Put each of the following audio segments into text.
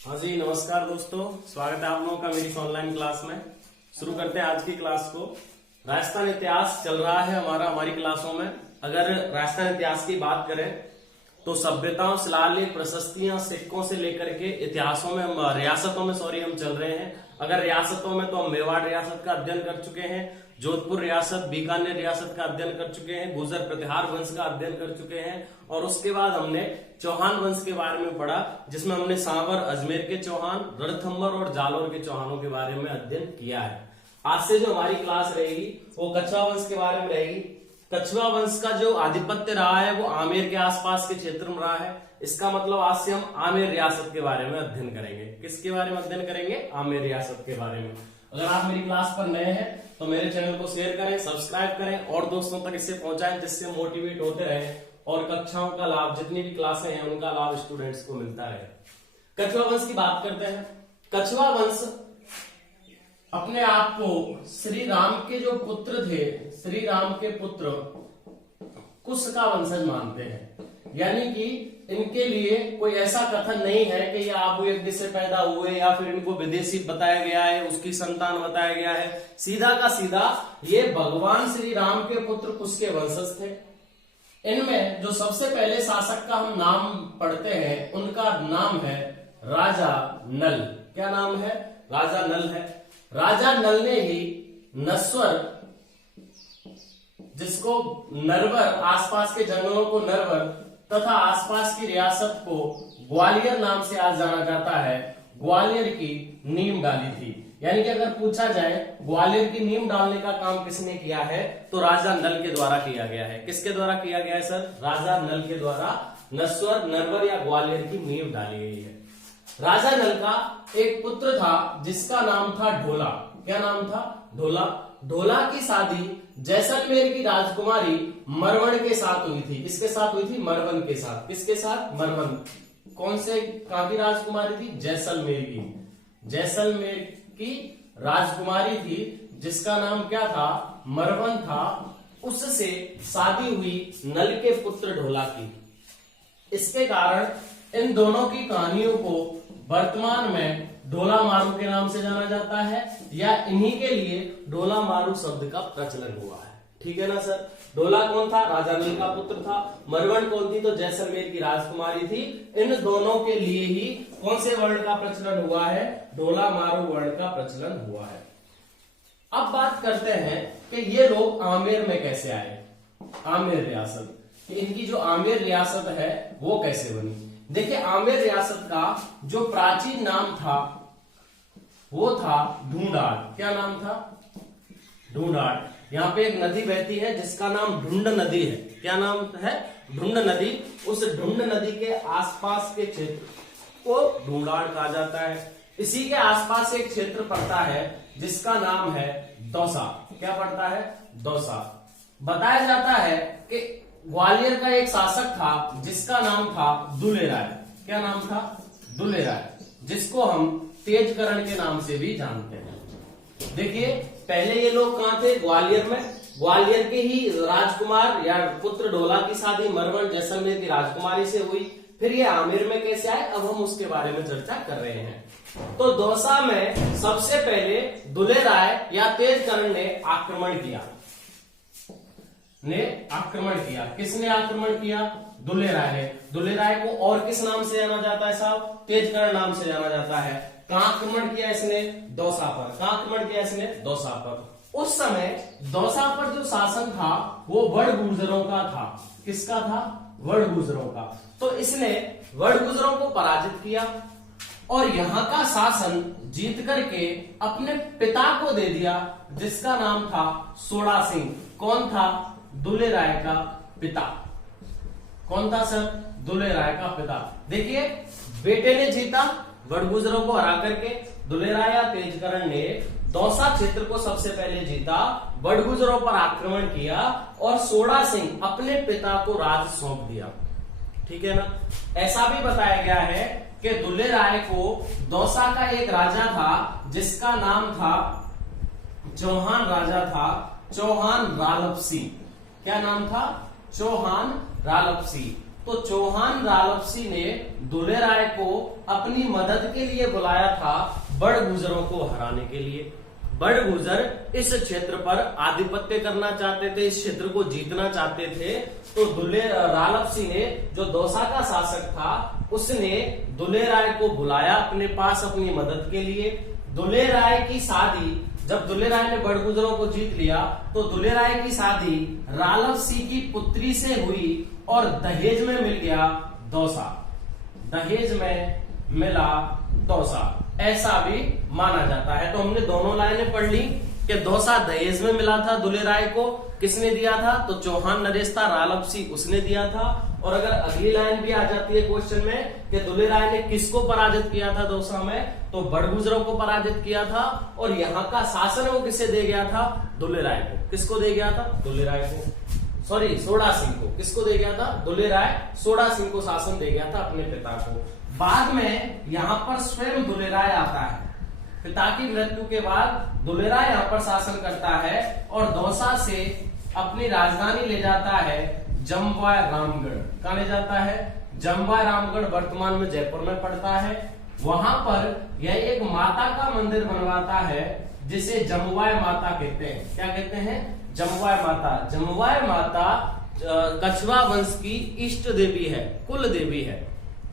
हाँ जी, नमस्कार दोस्तों। स्वागत है आप लोगों का मेरी इस ऑनलाइन क्लास में। शुरू करते हैं आज की क्लास को। राजस्थान इतिहास चल रहा है हमारी क्लासों में। अगर राजस्थान इतिहास की बात करें तो सभ्यताओं, शिलालेख, प्रशस्तियां, सिक्कों से लेकर के इतिहासों में रियासतों में हम चल रहे हैं। अगर रियासतों में तो हम मेवाड़ रियासत का अध्ययन कर चुके हैं, जोधपुर रियासत, बीकानेर रियासत का अध्ययन कर चुके हैं, गुर्जर प्रतिहार वंश का अध्ययन कर चुके हैं और उसके बाद हमने चौहान वंश के बारे में पढ़ा, जिसमें हमने सांवर, अजमेर के चौहान, रणथंभौर और जालौर के चौहानों के बारे में अध्ययन किया है। आज से जो हमारी क्लास रहेगी वो कछवा वंश के बारे में रहेगी। कछवा वंश का जो आधिपत्य रहा है वो आमेर के आसपास के क्षेत्र में रहा है। इसका मतलब आज से हम आमेर रियासत के बारे में अध्ययन करेंगे। किसके बारे में अध्ययन करेंगे? आमेर रियासत के बारे में। अगर आप मेरी क्लास पर नए हैं तो मेरे चैनल को शेयर करें, सब्सक्राइब करें और दोस्तों तक इसे पहुंचाएं, जिससे मोटिवेट होते रहे और कक्षाओं का लाभ, जितनी भी क्लासें हैं उनका लाभ स्टूडेंट्स को मिलता रहे। कछवा वंश की बात करते हैं। कछवा वंश अपने आप को श्री राम के जो पुत्र थे, श्री राम के पुत्र कुश का वंशज मानते हैं। यानी कि इनके लिए कोई ऐसा कथन नहीं है कि ये आबू यज्ञ से पैदा हुए या फिर इनको विदेशी बताया गया है, उसकी संतान बताया गया है। सीधा का सीधा ये भगवान श्री राम के पुत्र कुश के वंशज थे। इनमें जो सबसे पहले शासक का हम नाम पढ़ते हैं उनका नाम है राजा नल। क्या नाम है? राजा नल है। राजा नल ने ही नस्वर, जिसको नरवर, आसपास के जंगलों को नरवर तथा आसपास की रियासत को ग्वालियर नाम से आज जाना जाता है, ग्वालियर की नींव डाली थी। यानी कि अगर पूछा जाए ग्वालियर की नींव डालने का काम किसने किया है तो राजा नल के द्वारा किया गया है। किसके द्वारा किया गया है सर? राजा नल के द्वारा नस्वर, नरवर या ग्वालियर की नींव डाली गई है। राजा नल का एक पुत्र था जिसका नाम था ढोला। क्या नाम था? ढोला। ढोला की शादी जैसलमेर की राजकुमारी मरवन के साथ हुई थी। किसके साथ हुई थी? मरवन के साथ। किसके साथ? मरवन। कौन से कहां की राजकुमारी थी? जैसलमेर की। जैसलमेर की राजकुमारी थी जिसका नाम क्या था? मरवन था। उससे शादी हुई नल के पुत्र ढोला की। इसके कारण इन दोनों की कहानियों को वर्तमान में ढोला मारू के नाम से जाना जाता है, या इन्हीं के लिए ढोला मारू शब्द का प्रचलन हुआ है। ठीक है ना सर? ढोला कौन था? राजा नल का पुत्र था। मरवन कौन थी? तो जैसलमेर की राजकुमारी थी। इन दोनों के लिए ही कौन से वर्ण का प्रचलन हुआ है? ढोला मारू वर्ण का प्रचलन हुआ है। अब बात करते हैं कि ये लोग आमेर में कैसे आए। आमेर रियासत, इनकी जो आमेर रियासत है वो कैसे बनी? देखिए, आमेर रियासत का जो प्राचीन नाम था वो था ढूंढाड़। क्या नाम था? ढूंढाड़। यहाँ पे एक नदी बहती है जिसका नाम ढूंढ नदी है। क्या नाम है? ढूंढ नदी। उस ढूंढ नदी के आसपास के क्षेत्र को ढूंढाड़ कहा जाता है। इसी के आसपास एक क्षेत्र पड़ता है जिसका नाम है दौसा। क्या पड़ता है? दौसा। बताया जाता है कि ग्वालियर का एक शासक था जिसका नाम था दुले राय। क्या नाम था? दुले राय, जिसको हम तेजकरण के नाम से भी जानते हैं। देखिए, पहले ये लोग कहां थे? ग्वालियर में। ग्वालियर के ही राजकुमार या पुत्र ढोला की शादी मरवन, जैसलमेर की राजकुमारी से हुई। फिर ये आमेर में कैसे आए, अब हम उसके बारे में चर्चा कर रहे हैं। तो दौसा में सबसे पहले दुले राय या तेजकरण ने आक्रमण किया। किसने आक्रमण किया? दुले राय ने। दुले राय को और किस नाम से जाना जाता है साहब? तेजकरण नाम से जाना जाता है। कहां आक्रमण किया इसने? दौसा पर। कहां आक्रमण किया इसने? दौसा पर। उस समय दौसा पर जो शासन था वो वड़ गुर्जरों का था। किसका था? वड़ गुर्जरों का। तो इसने वड़ गुर्जरों को पराजित किया और यहां का शासन जीत करके अपने पिता को दे दिया, जिसका नाम था सोड़ा सिंह। कौन था? दुले राय का पिता। कौन था सर? दुले राय का पिता। देखिए, बेटे ने जीता वड़गुजरों को हरा करके। दुले राय या तेजकरण ने दौसा क्षेत्र को सबसे पहले जीता, वड़गुजरों पर आक्रमण किया और सोड़ा सिंह अपने पिता को राज सौंप दिया। ठीक है ना? ऐसा भी बताया गया है कि दुले राय को दौसा का एक राजा था जिसका नाम था, चौहान राजा था, चौहान रालपसी। क्या नाम था? चौहान रालपसी। तो तो चौहान रालपसी ने दुल्हे राय को अपनी मदद के लिए बुलाया था बड़गुजरों को हराने के लिए। बड़गुजर इस क्षेत्र पर आधिपत्य करना चाहते थे, इस क्षेत्र को जीतना चाहते थे। तो दुल्हे रालपसी ने, जो दौसा का शासक था, उसने दुल्हे राय को बुलाया अपने पास अपनी मदद के लिए। दुल्हे राय की शादी, जब दुल्हे राय ने बड़गुजरों को जीत लिया तो दुल्हे राय की शादी रालपसी की पुत्री से हुई और दहेज में मिल गया दौसा। दहेज में मिला दौसा, ऐसा भी माना जाता है। तो हमने दोनों लाइनें पढ़ ली कि दौसा दहेज में मिला था दुल्हे राय को। किसने दिया था? तो चौहान नरेश था, रालपसी उसने दिया था। और अगर अगली लाइन भी आ जाती है क्वेश्चन में कि दुल्हे राय ने किसको पराजित किया था दौसा में, तो बड़गुजरों को पराजित किया था। और यहाँ का शासन वो किसे दे गया था? दुल्हे राय को। किसको दे गया था? दुल्हे राय को, सॉरी सोडा सिंह को। किसको दे गया था? दुल्हे राय सोडा सिंह को शासन दे गया था अपने पिता को। बाद में यहाँ पर स्वयं दुल्हे राय आता है। पिता की मृत्यु के बाद दुल्हे राय यहाँ पर शासन करता है और दौसा से अपनी राजधानी ले जाता है जमवा रामगढ़। कहाँ ले जाता है? जमवा रामगढ़, वर्तमान में जयपुर में पड़ता है। वहां पर यह एक माता का मंदिर बनवाता है जिसे जमवाय माता कहते हैं। क्या कहते हैं? जमवाय माता। जमवाय माता कछवा वंश की इष्ट देवी है, कुल देवी है।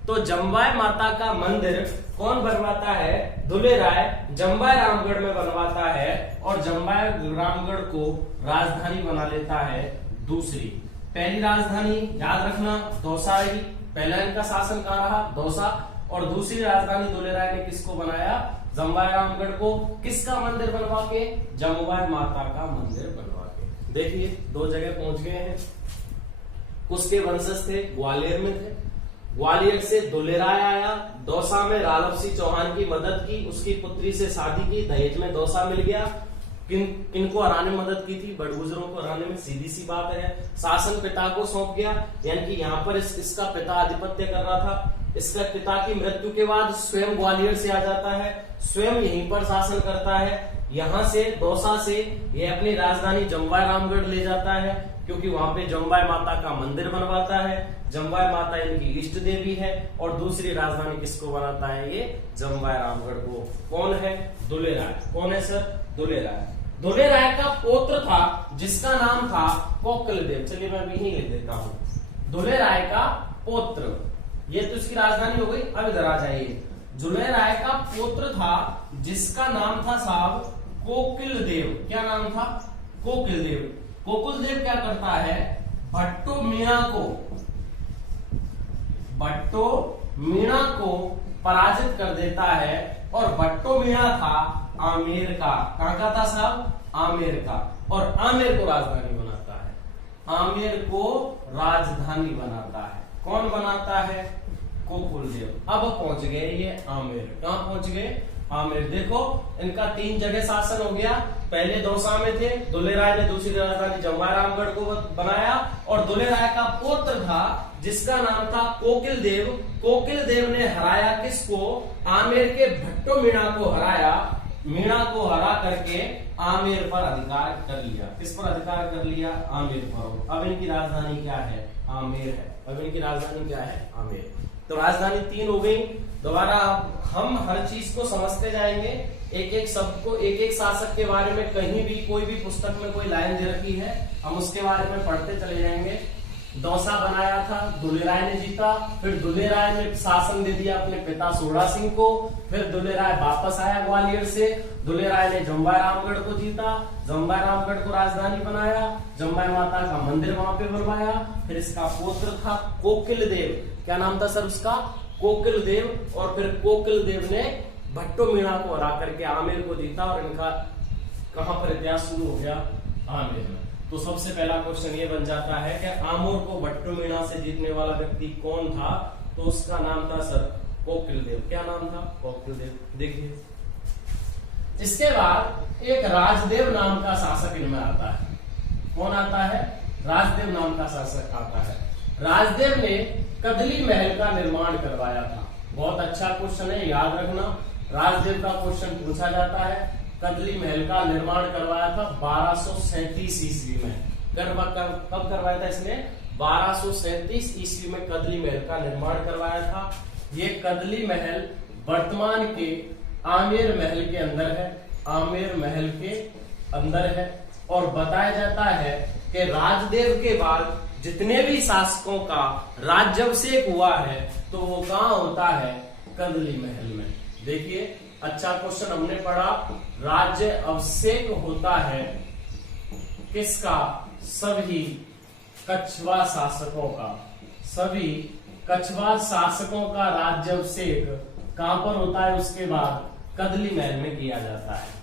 तो जमवाय माता का मंदिर कौन बनवाता है? दुल्हे राय जमवाय रामगढ़ में बनवाता है और जमवाय रामगढ़ को राजधानी बना लेता है दूसरी। पहली राजधानी याद रखना दौसा रही, पहला इनका शासन कहाँ रहा? दौसा। और दूसरी राजधानी दुल्हे राय ने किसको बनाया? जमवाय रामगढ़ को। किसका मंदिर बनवा के? जमवाय माता का मंदिर बनवा के। देखिए दो जगह पहुंच गए हैं। उसके वंशज थे, ग्वालियर में थे। ग्वालियर से दुल्हे राय आया, दौसा में रालपसी चौहान की मदद की, उसकी पुत्री से शादी की, दहेज में दौसा मिल गया। किनको हराने में मदद की थी? बड़गुजरों को हराने में। सीधी सी बात है। शासन पिता को सौंप गया, यानी कि यहाँ पर इसका पिता आधिपत्य कर रहा था। इसका पिता की मृत्यु के बाद स्वयं ग्वालियर से आ जाता है, स्वयं यहीं पर शासन करता है। यहाँ से दौसा से ये अपनी राजधानी जमवाय रामगढ़ ले जाता है, क्योंकि वहां पे जमवाय माता का मंदिर बनवाता है। जमवाय माता इनकी इष्ट देवी है। और दूसरी राजधानी किसको बनाता है? ये जमवाय रामगढ़ को। कौन है? दुल्हे राय। कौन है सर? दुल्हे राय। दुल्हे राय का पौत्र था जिसका नाम था कोकिलदेव। चलिए मैं भी लिख देता हूं। दुल्हे राय का पौत्र, ये तो इसकी राजधानी हो गई। अब इधर आ जाइए। दुल्हे राय का पौत्र था जिसका नाम था साहब कोकिलदेव। क्या नाम था? कोकिलदेव। कोकिलदेव क्या करता है? भट्टो मीणा को पराजित कर देता है। और भट्टो मीणा था आमेर का। कहां का था साहब? आमेर का। और आमेर को राजधानी बनाता है। आमेर को राजधानी बनाता है। कौन बनाता है? कोकिलदेव। अब पहुंच गए ये आमेर। कहां पहुंच गए? आमेर। देखो इनका 3 जगह शासन हो गया। पहले दौसा में थे, दुल्हे राय ने दूसरी राजधानी जमवाय रामगढ़ को बनाया। और दुल्हे राय का पुत्र था जिसका नाम था कोकिलदेव। कोकिलदेव ने हराया किसको? आमेर के भट्टो मीणा को हराया। मीणा को हरा करके आमेर पर अधिकार कर लिया। किस पर अधिकार कर लिया? आमेर पर। अब इनकी राजधानी क्या है? आमेर है। अब इनकी राजधानी क्या है? आमेर। तो राजधानी 3 हो गई। दोबारा हम हर चीज को समझते जाएंगे, एक एक शब्द को, एक एक शासक के बारे में कहीं भी कोई भी पुस्तक में कोई लाइन दे रखी है, हम उसके बारे में पढ़ते चले जाएंगे। दौसा बनाया था, दुल्हे राय ने जीता। फिर दुल्हे राय ने शासन दे दिया अपने पिता सोडा सिंह को। फिर दुल्हे राय वापस आया ग्वालियर से। दुल्हे राय ने जमवाय रामगढ़ को जीता, जमवाय रामगढ़ को राजधानी बनाया, जमवाय माता का मंदिर वहां पे बनवाया। फिर इसका पुत्र था कोकिलदेव। क्या नाम था सर उसका? कोकिलदेव। और फिर कोकिलदेव ने भट्टो मीणा को हरा करके आमेर को जीता। और इनका कहां पर इतिहास शुरू हो गया? आमेर में। तो सबसे पहला क्वेश्चन ये बन जाता है कि आमेर को भट्टो मीणा से जीतने वाला व्यक्ति कौन था? तो उसका नाम था सर कोकिलदेव। क्या नाम था? कोकिलदेव। देखिए इसके बाद एक राजदेव नाम का शासक इनमें आता है। कौन आता है? राजदेव नाम का शासक आता है। राजदेव ने कदली महल का निर्माण करवाया था। बहुत अच्छा क्वेश्चन है, याद रखना। राजदेव का क्वेश्चन पूछा जाता है। कदली महल का निर्माण करवाया था 1237 ईस्वी में। कब करवाया था इसने? 1237 ईस्वी में कदली महल का निर्माण करवाया था। ये कदली महल वर्तमान के आमेर महल के अंदर है, आमेर महल के अंदर है। और बताया जाता है कि राजदेव के बाद जितने भी शासकों का राज्याभिषेक हुआ है तो वो कहाँ होता है, कदली महल में। देखिए अच्छा क्वेश्चन हमने पढ़ा, राज्य अभिषेक होता है किसका, सभी कछवा शासकों का, सभी कछवा शासकों का राज्याभिषेक कहां पर होता है, उसके बाद कदली महल में किया जाता है।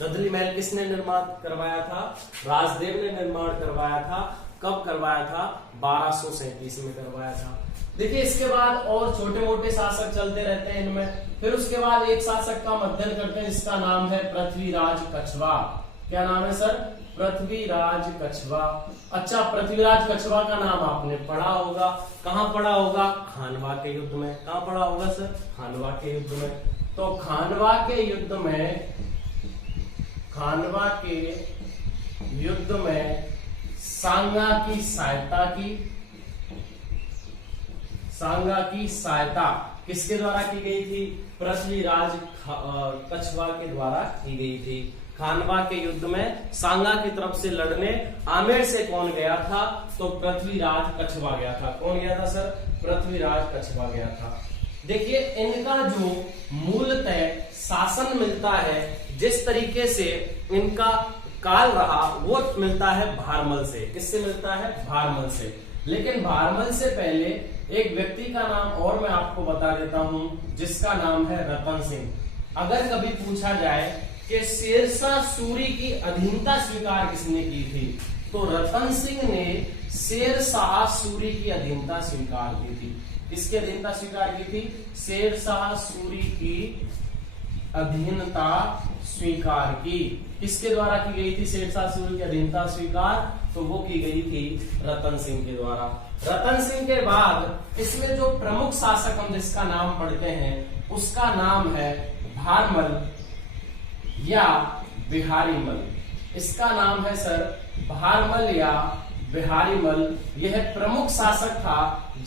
कदली महल किसने निर्माण करवाया था, राजदेव ने निर्माण करवाया था। कब करवाया था, 1237 में करवाया था। देखिए इसके बाद और छोटे मोटे शासक चलते रहते हैं इनमें। फिर उसके बाद एक शासक का अध्ययन करते हैं जिसका नाम है पृथ्वीराज कछवा। क्या नाम है सर, पृथ्वीराज कछवा। अच्छा, पृथ्वीराज कछवा का नाम आपने पढ़ा होगा, कहां पढ़ा होगा, खानवा के युद्ध में। कहां पढ़ा होगा सर, खानवा के युद्ध में। तो खानवा के युद्ध में, खानवा के युद्ध में सांगा की सहायता की, सांगा की सहायता किसके द्वारा की गई थी, पृथ्वीराज कछवा के द्वारा की गई थी। खानवा के युद्ध में सांगा की तरफ से लड़ने आमेर से कौन गया था, तो पृथ्वीराज कछवा गया था। कौन गया था सर, पृथ्वीराज कछवा गया था। देखिए इनका जो मूलतः शासन मिलता है, जिस तरीके से इनका काल रहा, वो मिलता है भारमल से। किससे मिलता है, भारमल से। लेकिन भारमल से पहले एक व्यक्ति का नाम और मैं आपको बता देता हूं, जिसका नाम है रतन सिंह। अगर कभी पूछा जाए कि शेरशाह सूरी की अधीनता स्वीकार किसने की थी, तो रतन सिंह ने शेरशाह सूरी की अधीनता स्वीकार की थी। किसकी अधीनता स्वीकार की थी, शेरशाह सूरी की अधीनता स्वीकार की। किसके द्वारा की गई थी शेरशाह सूरी की अधीनता स्वीकार, तो वो की गई थी रतन सिंह के द्वारा। रतन सिंह के बाद इसमें जो प्रमुख शासक हम जिसका नाम पढ़ते हैं, उसका नाम है भारमल या बिहारीमल। इसका नाम है सर भारमल या बिहारीमल। यह प्रमुख शासक था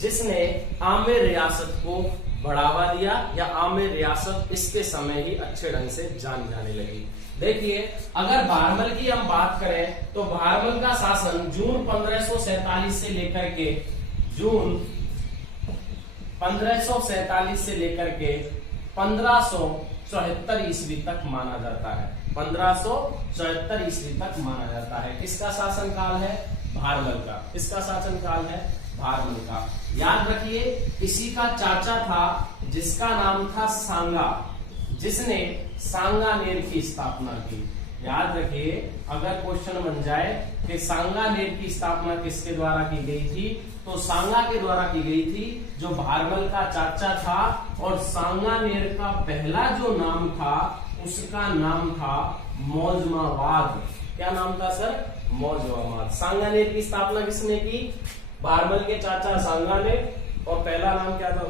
जिसने आमेर रियासत को बढ़ावा दिया, या आमेर रियासत इसके समय ही अच्छे ढंग से जानी जाने लगी। देखिए अगर भारमल की हम बात करें तो भारमल का शासन जून 1547 से लेकर के, जून 1547 से लेकर के 1574 ईस्वी तक माना जाता है। 1574 ईस्वी तक माना जाता है। किसका शासन काल है, भारमल का। किसका शासन काल है, भारमल का। याद रखिए इसी का चाचा था जिसका नाम था सांगा, जिसने सांगानेर की स्थापना की। याद रखिए अगर क्वेश्चन बन जाए कि सांगानेर की स्थापना किसके द्वारा की गई थी, तो सांगा के द्वारा की गई थी, जो भारमल का चाचा था। और सांगानेर का पहला जो नाम था उसका नाम था मौजमाबाद। क्या नाम था सर, मौजमाबाद। सांगानेर की स्थापना किसने की, भारमल के चाचा सांगानेर, और पहला नाम क्या था,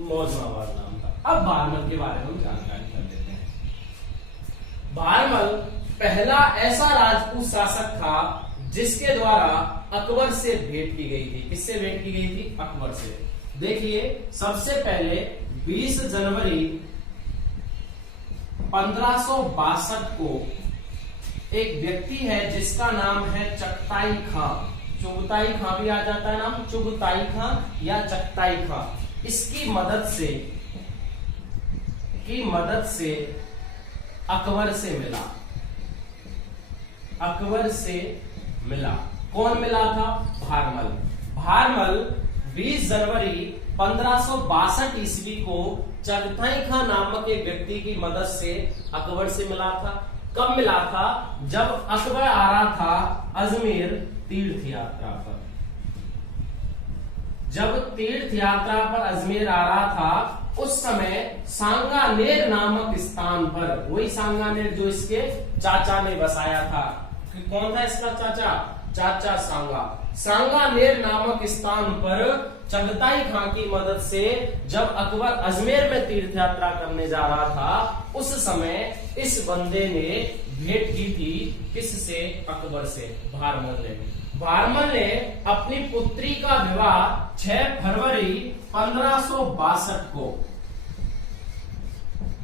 मौजमाबाद नाम था। अब भारमल के बारे में हम जानकारी कर देते हैं। भारमल पहला ऐसा राजपूत शासक था जिसके द्वारा अकबर से भेंट की गई थी। किससे भेंट की गई थी, अकबर से। देखिए सबसे पहले 20 जनवरी 1562 को एक व्यक्ति है जिसका नाम है चगताई खां। चुगताई खां भी आ जाता है नाम, चुगताई खां या चगताई खां। इसकी मदद से अकबर से मिला, अकबर से मिला। कौन मिला था, भारमल। भारमल 20 जनवरी 1562 ईस्वी को चगताई खां नामक एक व्यक्ति की मदद से अकबर से मिला था। कब मिला था, जब अकबर आ रहा था अजमेर तीर्थ यात्रा पर। जब तीर्थ यात्रा पर अजमेर आ रहा था उस समय सांगानेर नामक स्थान पर, वही सांगानेर जो इसके चाचा ने बसाया था। कौन था इसका चाचा, चाचा सांगा। सांगानेर नामक स्थान पर चगताई खां की मदद से जब अकबर अजमेर में तीर्थ यात्रा करने जा रहा था, उस समय इस बंदे ने भेंट की थी किससे, अकबर से, भारमल ने। भारमल ने अपनी पुत्री का विवाह 6 फरवरी 1562 को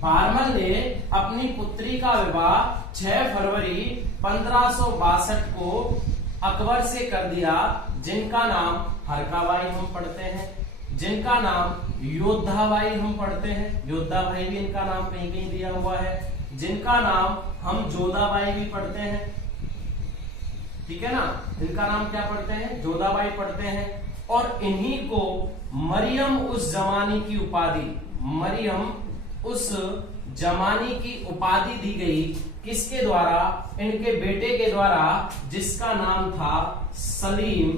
भारमल ने अपनी पुत्री का विवाह 6 फरवरी 1562 को अकबर से कर दिया, जिनका नाम हरकाबाई हम पढ़ते हैं, जिनका नाम योद्धाबाई हम पढ़ते हैं, योद्धाबाई भी इनका नाम कहीं कहीं दिया हुआ है, जिनका नाम हम जोधाबाई भी पढ़ते हैं, ठीक है ना, जिनका नाम क्या पढ़ते हैं, जोधाबाई पढ़ते हैं। और इन्हीं को मरियम उस जमानी की उपाधि, मरियम उस जमानी की उपाधि दी गई, किसके द्वारा, इनके बेटे के द्वारा, जिसका नाम था सलीम,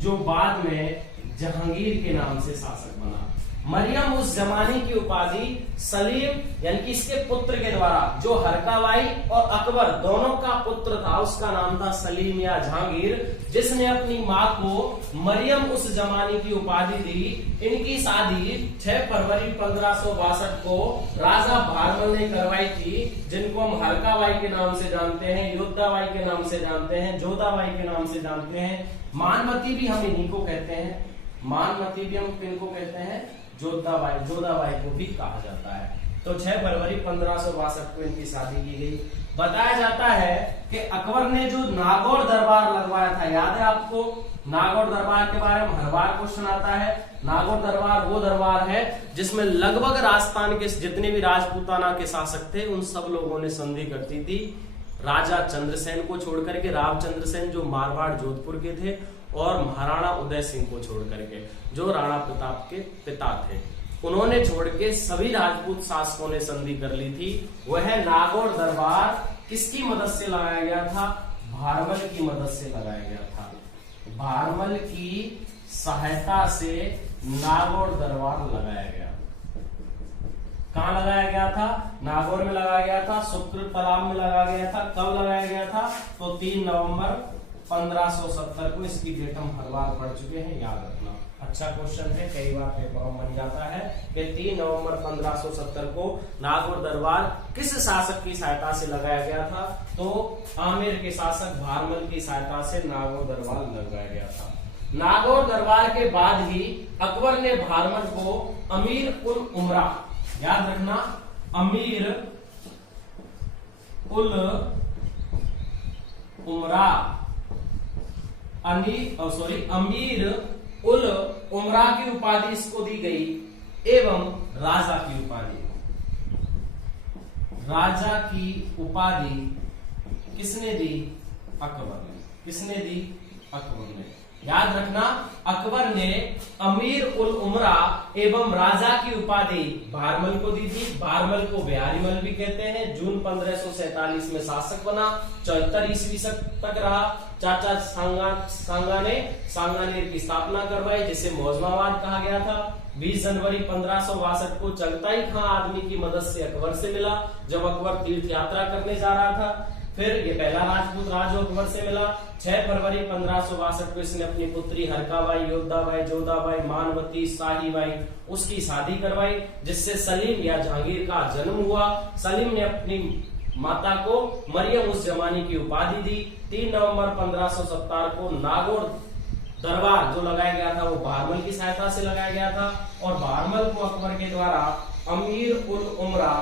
जो बाद में जहांगीर के नाम से शासक बना। मरियम उस जमाने की उपाधि सलीम यानी कि इसके पुत्र के द्वारा, जो हरकाबाई और अकबर दोनों का पुत्र था, उसका नाम था सलीम या जहांगीर, जिसने अपनी मां को मरियम उस जमाने की उपाधि दी। इनकी शादी 6 फरवरी 1562 को राजा भारमल ने करवाई थी, जिनको हम हरकाबाई के नाम से जानते हैं, योद्धाबाई के नाम से जानते हैं, जोधाबाई के नाम से जानते हैं, मानवती भी हम इन्हीं को कहते हैं, मानवती भी हम किनको कहते हैं, जोधाबाई को भी कहा जाता है। तो 6 फरवरी 1562 को इनकी शादी की गई। बताया जाता है कि अकबर ने जो नागौर दरबार लगवाया था, याद है आपको, नागौर दरबार के बारे में हर बार क्वेश्चन आता है। नागौर दरबार वो दरबार है जिसमें लगभग राजस्थान के जितने भी राजपूताना के शासक थे, उन सब लोगों ने संधि करती थी। राजा चंद्रसेन को छोड़कर के, रामचंद्र सेन जो मारवाड़ जोधपुर के थे, और महाराणा उदय सिंह को छोड़ करके, जो राणा प्रताप के पिता थे, उन्होंने छोड़ के सभी राजपूत शासकों ने संधि कर ली थी। वह नागौर दरबार किसकी मदद से लगाया गया था, भारमल की मदद से लगाया गया था। भारमल की सहायता से नागौर दरबार लगाया गया। कहां लगाया गया था, नागौर में लगाया गया था, शुक्र तालाब में लगाया गया था। कब लगाया गया था, तो 3 नवंबर 1570 को। इसकी डेट हम हर बार पढ़ चुके हैं, याद रखना, अच्छा क्वेश्चन है, कई बार पेपर में बन जाता है कि 3 नवंबर 1570 को नागौर दरबार किस शासक की सहायता से लगाया गया था, तो आमेर के शासक भारमल की सहायता से नागौर दरबार लगाया गया था। नागौर दरबार के बाद ही अकबर ने भारमल को अमीर उल उमरा, याद रखना, अमीर उल उमरा, अमीर उल उमरा की उपाधि इसको दी गई, एवं राजा की उपाधि, राजा की उपाधि किसने दी, अकबर ने। किसने दी, अकबर ने। याद रखना, अकबर ने अमीर उल उमरा एवं राजा की उपाधि भारमल को दी थी। भारमल को बिहारीमल भी कहते हैं। जून 1547 में शासक बना, 74 ईस्वी तक रहा। चाचा सांगानेर की स्थापना करवाई, जिसे मौजमाबाद कहा गया था। 20 जनवरी 1562 को चगताई खां आदमी की मदद से अकबर से मिला, जब अकबर तीर्थ यात्रा करने जा रहा था। फिर ये पहला राजपूत राज अकबर से मिला। 6 फरवरी 1562 को इसने अपनी पुत्री हरकाबाई, योद्धाबाई, जोधाबाई, मानवती, शाहीबाई उसकी शादी करवाई, जिससे सलीम या जहांगीर का जन्म हुआ। सलीम ने अपनी माता को मरियम उस जमानी की उपाधि दी। 3 नवंबर 1570 को नागौर दरबार जो लगाया गया था वो भारमल की सहायता से लगाया गया था, और भारमल को अकबर के द्वारा अमीर उल उमरा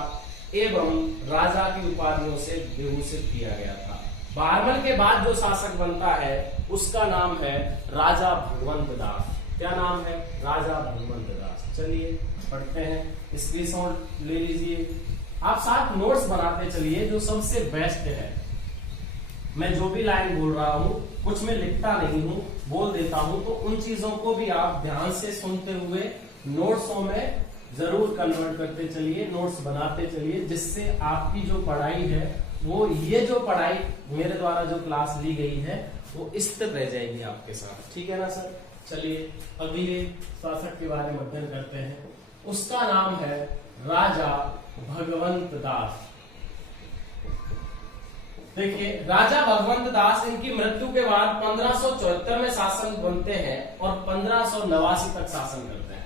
एवं राजा की उपाधियों से विभूषित किया गया था। भारमल के बाद जो शासक बनता है उसका नाम है राजा भगवंत दास। क्या नाम है, राजा भगवंत दास। चलिए पढ़ते हैं, स्क्रीनशॉट ले लीजिए, आप साथ नोट्स बनाते चलिए, जो सबसे बेस्ट है। मैं जो भी लाइन बोल रहा हूं कुछ में लिखता नहीं हूं, बोल देता हूं, तो उन चीजों को भी आप ध्यान से सुनते हुए नोट्सों में जरूर कन्वर्ट करते चलिए, नोट्स बनाते चलिए, जिससे आपकी जो पढ़ाई है वो, ये जो पढ़ाई मेरे द्वारा जो क्लास ली गई है वो स्थिर रह जाएगी आपके साथ। ठीक है ना सर। चलिए अगले शासक के बारे में अध्ययन करते हैं। उसका नाम है राजा भगवंत दास। देखिए, राजा भगवंत दास, इनकी मृत्यु के बाद 1574 में शासन बनते हैं और 1589 तक शासन करते हैं।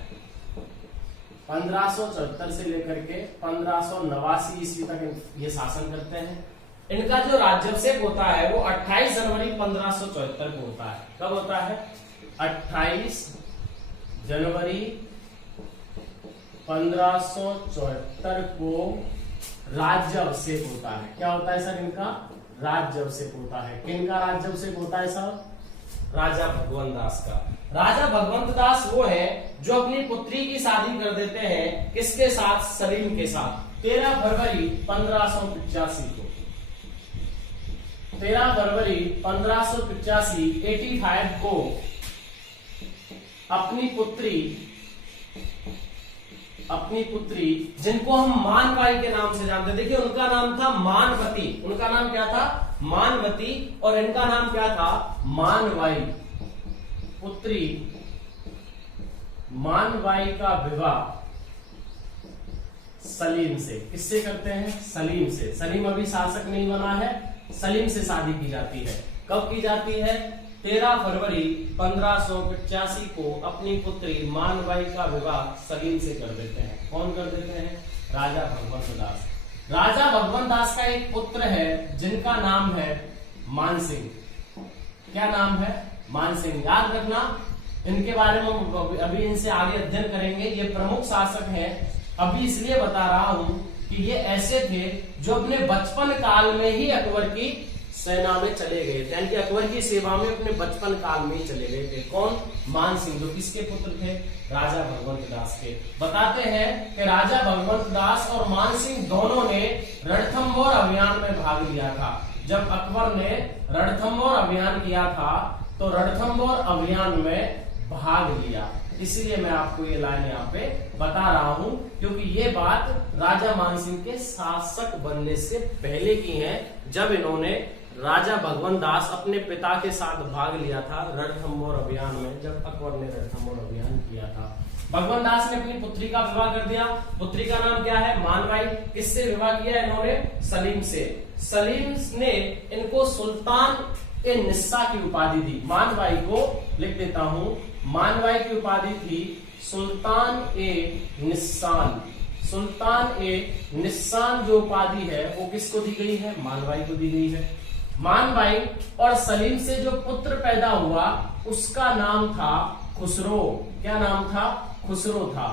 1574 से लेकर के 1589 ईस्वी तक ये शासन करते हैं। इनका जो राज्याभिषेक होता है वो 28 जनवरी 1574 को होता है। कब होता है? 28 जनवरी 1574 को राज्याभिषेक होता है। क्या होता है सर? इनका राज्याभिषेक होता है। किनका राज्याभिषेक होता है सर? राजा भगवंत दास का। राजा भगवंत दास वो है जो अपनी पुत्री की शादी कर देते हैं किसके साथ? सलीम के साथ। 13 फरवरी 1585 को, 13 फरवरी 1585 85 को अपनी पुत्री जिनको हम मानबाई के नाम से जानते हैं, देखिए उनका नाम था मानवती। उनका नाम क्या था? मानवती। और इनका नाम क्या था? मानबाई। पुत्री मानबाई का विवाह सलीम से, किससे करते हैं? सलीम से। सलीम अभी शासक नहीं बना है, सलीम से शादी की जाती है। कब की जाती है? 13 फरवरी 1585 को अपनी पुत्री मानबाई का विवाह सलीम से कर देते हैं। कौन कर देते हैं? राजा भगवंत दास। राजा भगवंत दास का एक पुत्र है जिनका नाम है मानसिंह। क्या नाम है? मानसिंह। याद रखना, इनके बारे में अभी इनसे आगे अध्ययन करेंगे। ये प्रमुख शासक हैं। अभी इसलिए बता रहा हूं कि ये ऐसे थे जो अपने बचपन काल में ही अकबर की सेना में चले गए थे, यानी कि अकबर की सेवा में अपने बचपन काल में ही चले गए थे। कौन? मानसिंह। जो किसके पुत्र थे? राजा भगवंत दास के। बताते हैं कि राजा भगवंत दास और मानसिंह दोनों ने रणथंभौर अभियान में भाग लिया था। जब अकबर ने रणथंभौर अभियान किया था तो रणथंभौर अभियान में भाग लिया। इसलिए मैं आपको ये लाइन यहाँ पे बता रहा हूं क्योंकि ये बात राजा मानसिंह के शासक बनने से पहले की है, जब इन्होंने राजा भगवंत दास अपने पिता के साथ भाग लिया था रणथंभौर अभियान में, जब अकबर ने रणथंभौर अभियान किया था। भगवंत दास ने अपनी पुत्री का विवाह कर दिया। पुत्री का नाम क्या है? मानबाई। किससे विवाह किया इन्होंने? सलीम से। सलीम ने इनको सुल्तान ए निस्सा की उपाधि दी। मानबाई को लिख देता हूं, मानबाई की उपाधि थी सुल्तान ए निस्सान। सुल्तान ए निस्सान जो उपाधि है वो किसको दी गई है? मानबाई को दी गई है। मानबाई और सलीम से जो पुत्र पैदा हुआ उसका नाम था खुसरो। क्या नाम था? खुसरो था।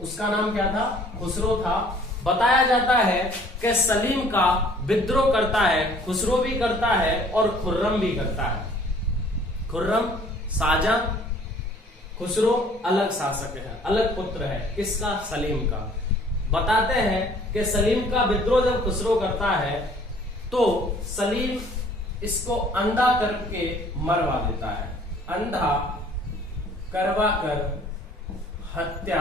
उसका नाम क्या था? खुसरो था। बताया जाता है कि सलीम का विद्रोह करता है, खुसरो भी करता है और खुर्रम भी करता है। खुर्रम शाहजहां, खुसरो अलग शासक है, अलग पुत्र है। किसका? सलीम का। बताते हैं कि सलीम का विद्रोह जब खुसरो करता है तो सलीम इसको अंधा करके मरवा देता है। अंधा करवा कर हत्या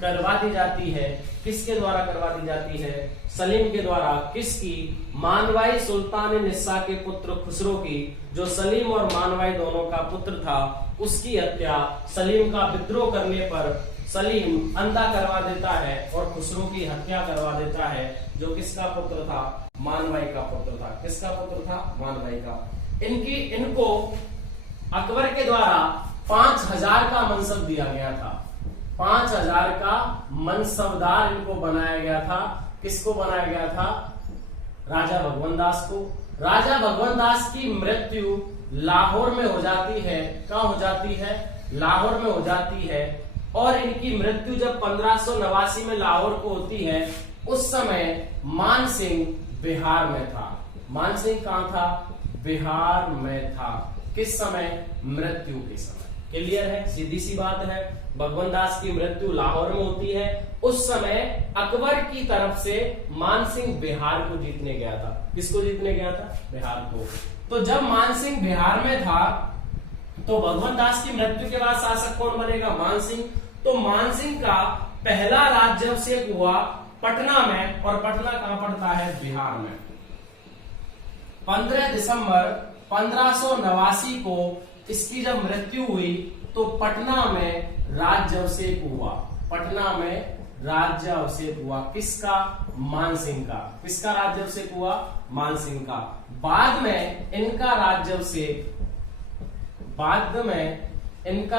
करवा दी जाती है। किसके द्वारा करवा दी जाती है? सलीम के द्वारा। किसकी? मानबाई सुल्तान निस्सा के पुत्र खुसरो की, जो सलीम और मानबाई दोनों का पुत्र था, उसकी हत्या सलीम का विद्रोह करने पर सलीम अंधा करवा देता है और खुसरो की हत्या करवा देता है, जो किसका पुत्र था? मानबाई का पुत्र था। किसका पुत्र था? मानबाई का। इनको अकबर के द्वारा 5000 का मनसब दिया गया था। 5000 का मनसबदार इनको बनाया गया था। किसको बनाया गया था? राजा भगवंत दास को। राजा भगवंत दास की मृत्यु लाहौर में हो जाती है। कहां हो जाती है? लाहौर में हो जाती है। और इनकी मृत्यु जब 1589 में लाहौर को होती है, उस समय मानसिंह बिहार में था। मानसिंह कहां था? बिहार में था। किस समय? मृत्यु के समय। क्लियर है? सीधी सी बात है। भगवंत दास की मृत्यु लाहौर में होती है। उस समय अकबर की तरफ से मानसिंह बिहार को जीतने गया था। किसको जीतने गया था? बिहार को। तो जब मानसिंह बिहार में था तो भगवंत दास की मृत्यु के बाद शासक कौन बनेगा? मानसिंह। तो मानसिंह का पहला राज्याभिषेक हुआ पटना में, और पटना कहां पड़ता है? बिहार में। 15 दिसंबर 1589 को इसकी जब मृत्यु हुई तो पटना में राज्याभिषेक हुआ। पटना में राज्याभिषेक हुआ। किसका? मानसिंह का। किसका राज्याभिषेक हुआ? मानसिंह का। बाद में इनका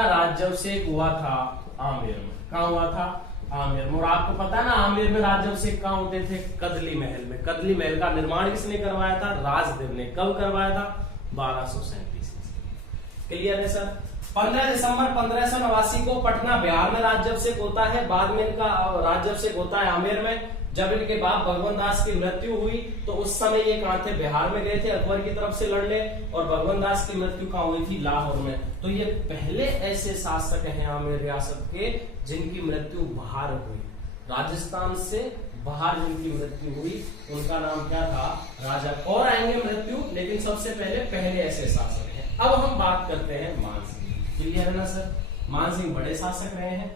राज्याभिषेक हुआ था आमेर में। कहां हुआ था? आमेर में। और आपको पता है ना आमेर में राजअभिषेक कहाँ होते थे? कदली महल में। कदली महल का निर्माण किसने करवाया था? राजदेव ने। कब करवाया था? 1237। क्लियर है सर? 15 दिसंबर 1589 को पटना बिहार में राज्याभिषेक होता है। बाद में इनका राज्याभिषेक होता है आमेर में। जब इनके बाप भगवंत दास की मृत्यु हुई तो उस समय ये कहां थे? बिहार में गए थे अकबर की तरफ से लड़ने, और भगवंत दास की मृत्यु कहां हुई थी? लाहौर में। तो ये पहले ऐसे शासक हैं आमेर रियासत के जिनकी मृत्यु बाहर हुई। राजस्थान से बाहर जिनकी मृत्यु हुई उनका नाम क्या था? राजा। और आएंगे मृत्यु, लेकिन सबसे पहले ऐसे शासक हैं। अब हम बात करते हैं मानसिंह। क्लियर है ना सर? मानसिंह बड़े शासक रहे हैं।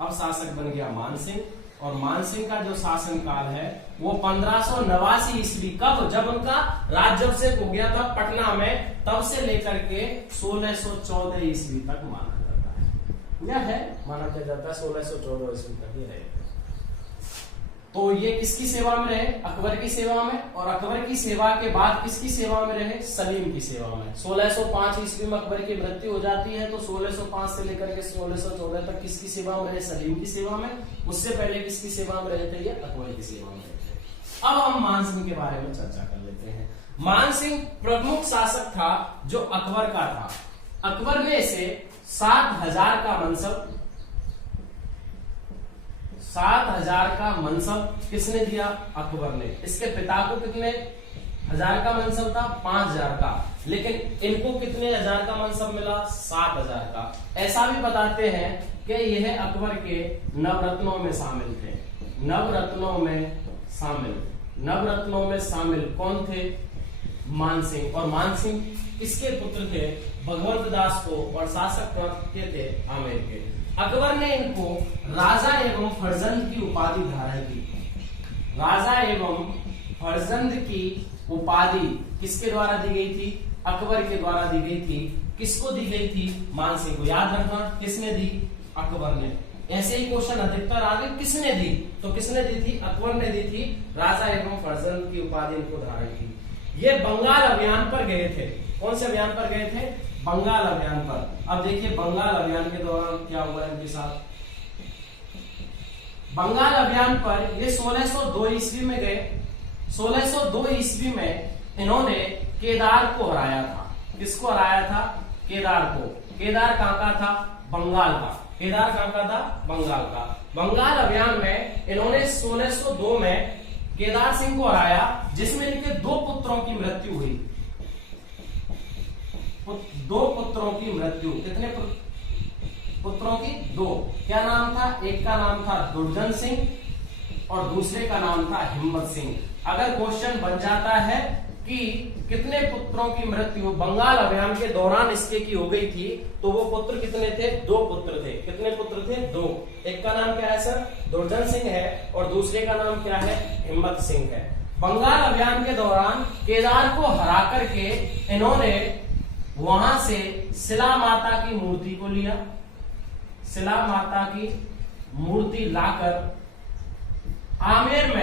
अब शासक बन गया मानसिंह, और मानसिंह का जो शासन काल है वो 1589 ईस्वी, कब? जब उनका राज्याभिषेक हो गया था पटना में, तब से लेकर के 1614 ईस्वी तक माना जाता है। या है माना क्या जाता है? 1614 ईस्वी तक ये रहे। तो ये किसकी सेवा में रहे? अकबर की सेवा में। और अकबर की सेवा के बाद किसकी सेवा में रहे? सलीम की सेवा में। 1605 ईस्वी में अकबर की मृत्यु हो जाती है, तो 1605 से लेकर के 1614 तक किसकी सेवा में रहे? सलीम की सेवा में। उससे पहले किसकी सेवा में रहे थे? ये अकबर की सेवा में रहे थे। अब हम मानसिंह के बारे में चर्चा कर लेते हैं। मानसिंह प्रमुख शासक था जो अकबर का था। अकबर ने इसे 7000 का मनसब 7000 का मनसब किसने दिया? अकबर ने। इसके पिता को कितने हजार का मनसब था? 5000 का। लेकिन इनको कितने हजार का मनसब मिला? 7000 का। ऐसा भी बताते हैं कि यह अकबर के नवरत्नों में शामिल थे। नवरत्नों में शामिल कौन थे? मानसिंह। और मानसिंह किसके पुत्र थे? भगवंत दास को, और शासक के थे आमेर के। अकबर ने इनको राजा एवं फर्जंद की उपाधि धारण की। राजा एवं फर्जंद की उपाधि किसके द्वारा दी गई थी? अकबर के द्वारा दी गई थी। किसको दी गई थी? मानसिंह को। याद रखना, किसने दी? अकबर ने। ऐसे ही क्वेश्चन अधिकतर आगे किसने दी? तो किसने दी थी? अकबर ने दी थी। राजा एवं फर्जंद की उपाधि इनको धारण की। ये बंगाल अभियान पर गए थे। कौन से अभियान पर गए थे? बंगाल अभियान पर। अब देखिए बंगाल अभियान के दौरान क्या हुआ इनके साथ। बंगाल अभियान पर ये 1602 ईस्वी में गए। 1602 ईस्वी में इन्होंने केदार को हराया था। किसको हराया था? केदार को। केदार कहां का था? बंगाल का। केदार कहां का था? बंगाल का। बंगाल अभियान में इन्होंने 1602 में केदार सिंह को हराया, जिसमें इनके 2 पुत्रों की मृत्यु हुई। 2 पुत्रों की मृत्यु। कितने पुत्रों की? 2। क्या नाम था? एक का नाम था दुर्जन सिंह और दूसरे का नाम था हिम्मत सिंह। अगर क्वेश्चन बन जाता है कि कितने पुत्रों की मृत्यु बंगाल अभियान के दौरान इसके की हो गई थी, तो वो पुत्र कितने थे? 2 पुत्र थे। कितने पुत्र थे? 2। एक का नाम क्या है सर? दुर्जन सिंह है, और दूसरे का नाम क्या है? हिम्मत सिंह है। बंगाल अभियान के दौरान केदार को हरा करके इन्होंने वहां से शिला माता की मूर्ति को लिया। शिला माता की मूर्ति लाकर आमेर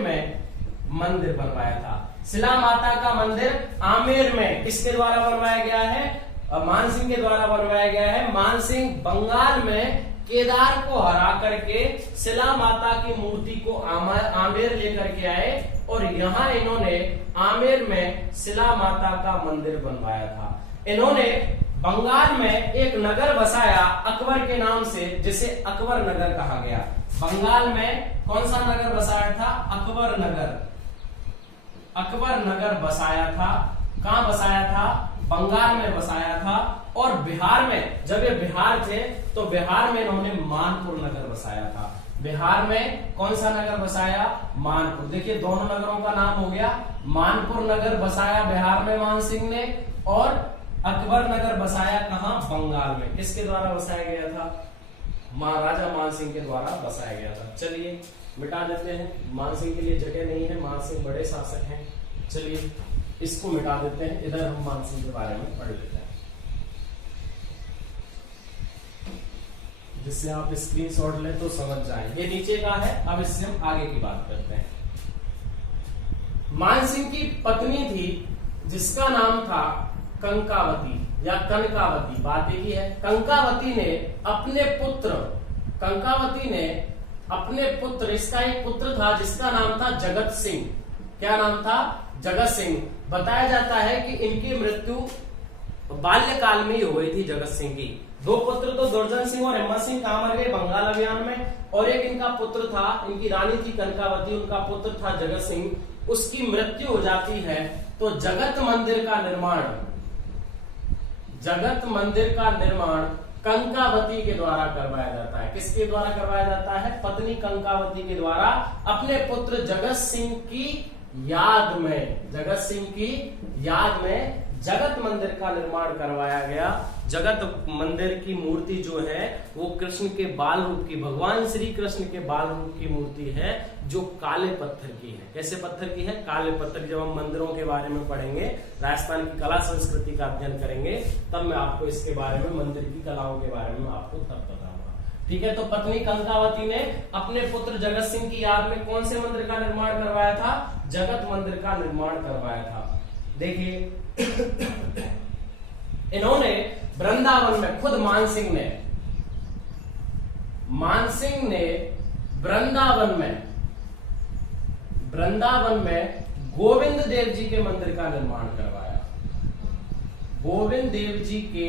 में मंदिर बनवाया था। शिला माता का मंदिर आमेर में किसके द्वारा बनवाया गया है? मानसिंह के द्वारा बनवाया गया है। मानसिंह बंगाल में केदार को हरा करके शिला माता की मूर्ति को आमेर लेकर के आए, और यहाँ इन्होंने आमेर में शिला माता का मंदिर बनवाया था। इन्होंने बंगाल में एक नगर बसाया अकबर के नाम से, जिसे अकबर नगर कहा गया। बंगाल में कौन सा नगर बसाया था? अकबर नगर। अकबर नगर बसाया था। कहां बसाया था? बंगाल में बसाया था। और बिहार में, जब ये बिहार थे तो बिहार में इन्होंने मानपुर नगर बसाया था। बिहार में कौन सा नगर बसाया? मानपुर। देखिए दोनों नगरों का नाम हो गया। मानपुर नगर बसाया बिहार में मानसिंह ने, और अकबर नगर बसाया कहां? बंगाल में। किसके द्वारा बसाया गया था? महाराजा मानसिंह के द्वारा बसाया गया था। चलिए मिटा देते हैं, मानसिंह के लिए जगह नहीं है, मानसिंह बड़े शासक हैं। चलिए इसको मिटा देते हैं, इधर हम मानसिंह के बारे में पढ़ लेते हैं, जिससे आप स्क्रीनशॉट लें तो समझ जाएं। ये नीचे का है। अब इससे हम आगे की बात करते हैं। मानसिंह की पत्नी थी जिसका नाम था कंकावती या कनकावती, बात एक ही है। कंकावती ने अपने पुत्र, इसका एक पुत्र था जिसका नाम था जगत सिंह। क्या नाम था? जगत सिंह। बताया जाता है कि इनकी मृत्यु बाल्यकाल में ही हो गई थी जगत सिंह की। दो पुत्र तो दुर्जन सिंह और हिम्मत सिंह कहां मर गए? बंगाल अभियान में। और एक इनका पुत्र था, इनकी रानी थी कनकावती, उनका पुत्र था जगत सिंह, उसकी मृत्यु हो जाती है। तो जगत मंदिर का निर्माण कंकावती के द्वारा करवाया जाता है। किसके द्वारा करवाया जाता है? पत्नी कंकावती के द्वारा अपने पुत्र जगत सिंह की याद में जगत मंदिर का निर्माण करवाया गया। जगत मंदिर की मूर्ति जो है वो कृष्ण के बाल रूप की, भगवान श्री कृष्ण के बाल रूप की मूर्ति है, जो काले पत्थर की है। कैसे पत्थर की है? काले पत्थर। जब हम मंदिरों के बारे में पढ़ेंगे, राजस्थान की कला संस्कृति का अध्ययन करेंगे, तब मैं आपको इसके बारे में, मंदिर की कलाओं के बारे में आपको तब बताऊंगा। ठीक है, तो पत्नी कंकावती ने अपने पुत्र जगत सिंह की याद में कौन से मंदिर का निर्माण करवाया था? जगत मंदिर का निर्माण करवाया था। देखिए इन्होंने वृंदावन में, खुद मानसिंह ने वृंदावन में गोविंद देव जी के मंदिर का निर्माण करवाया। गोविंद देव जी के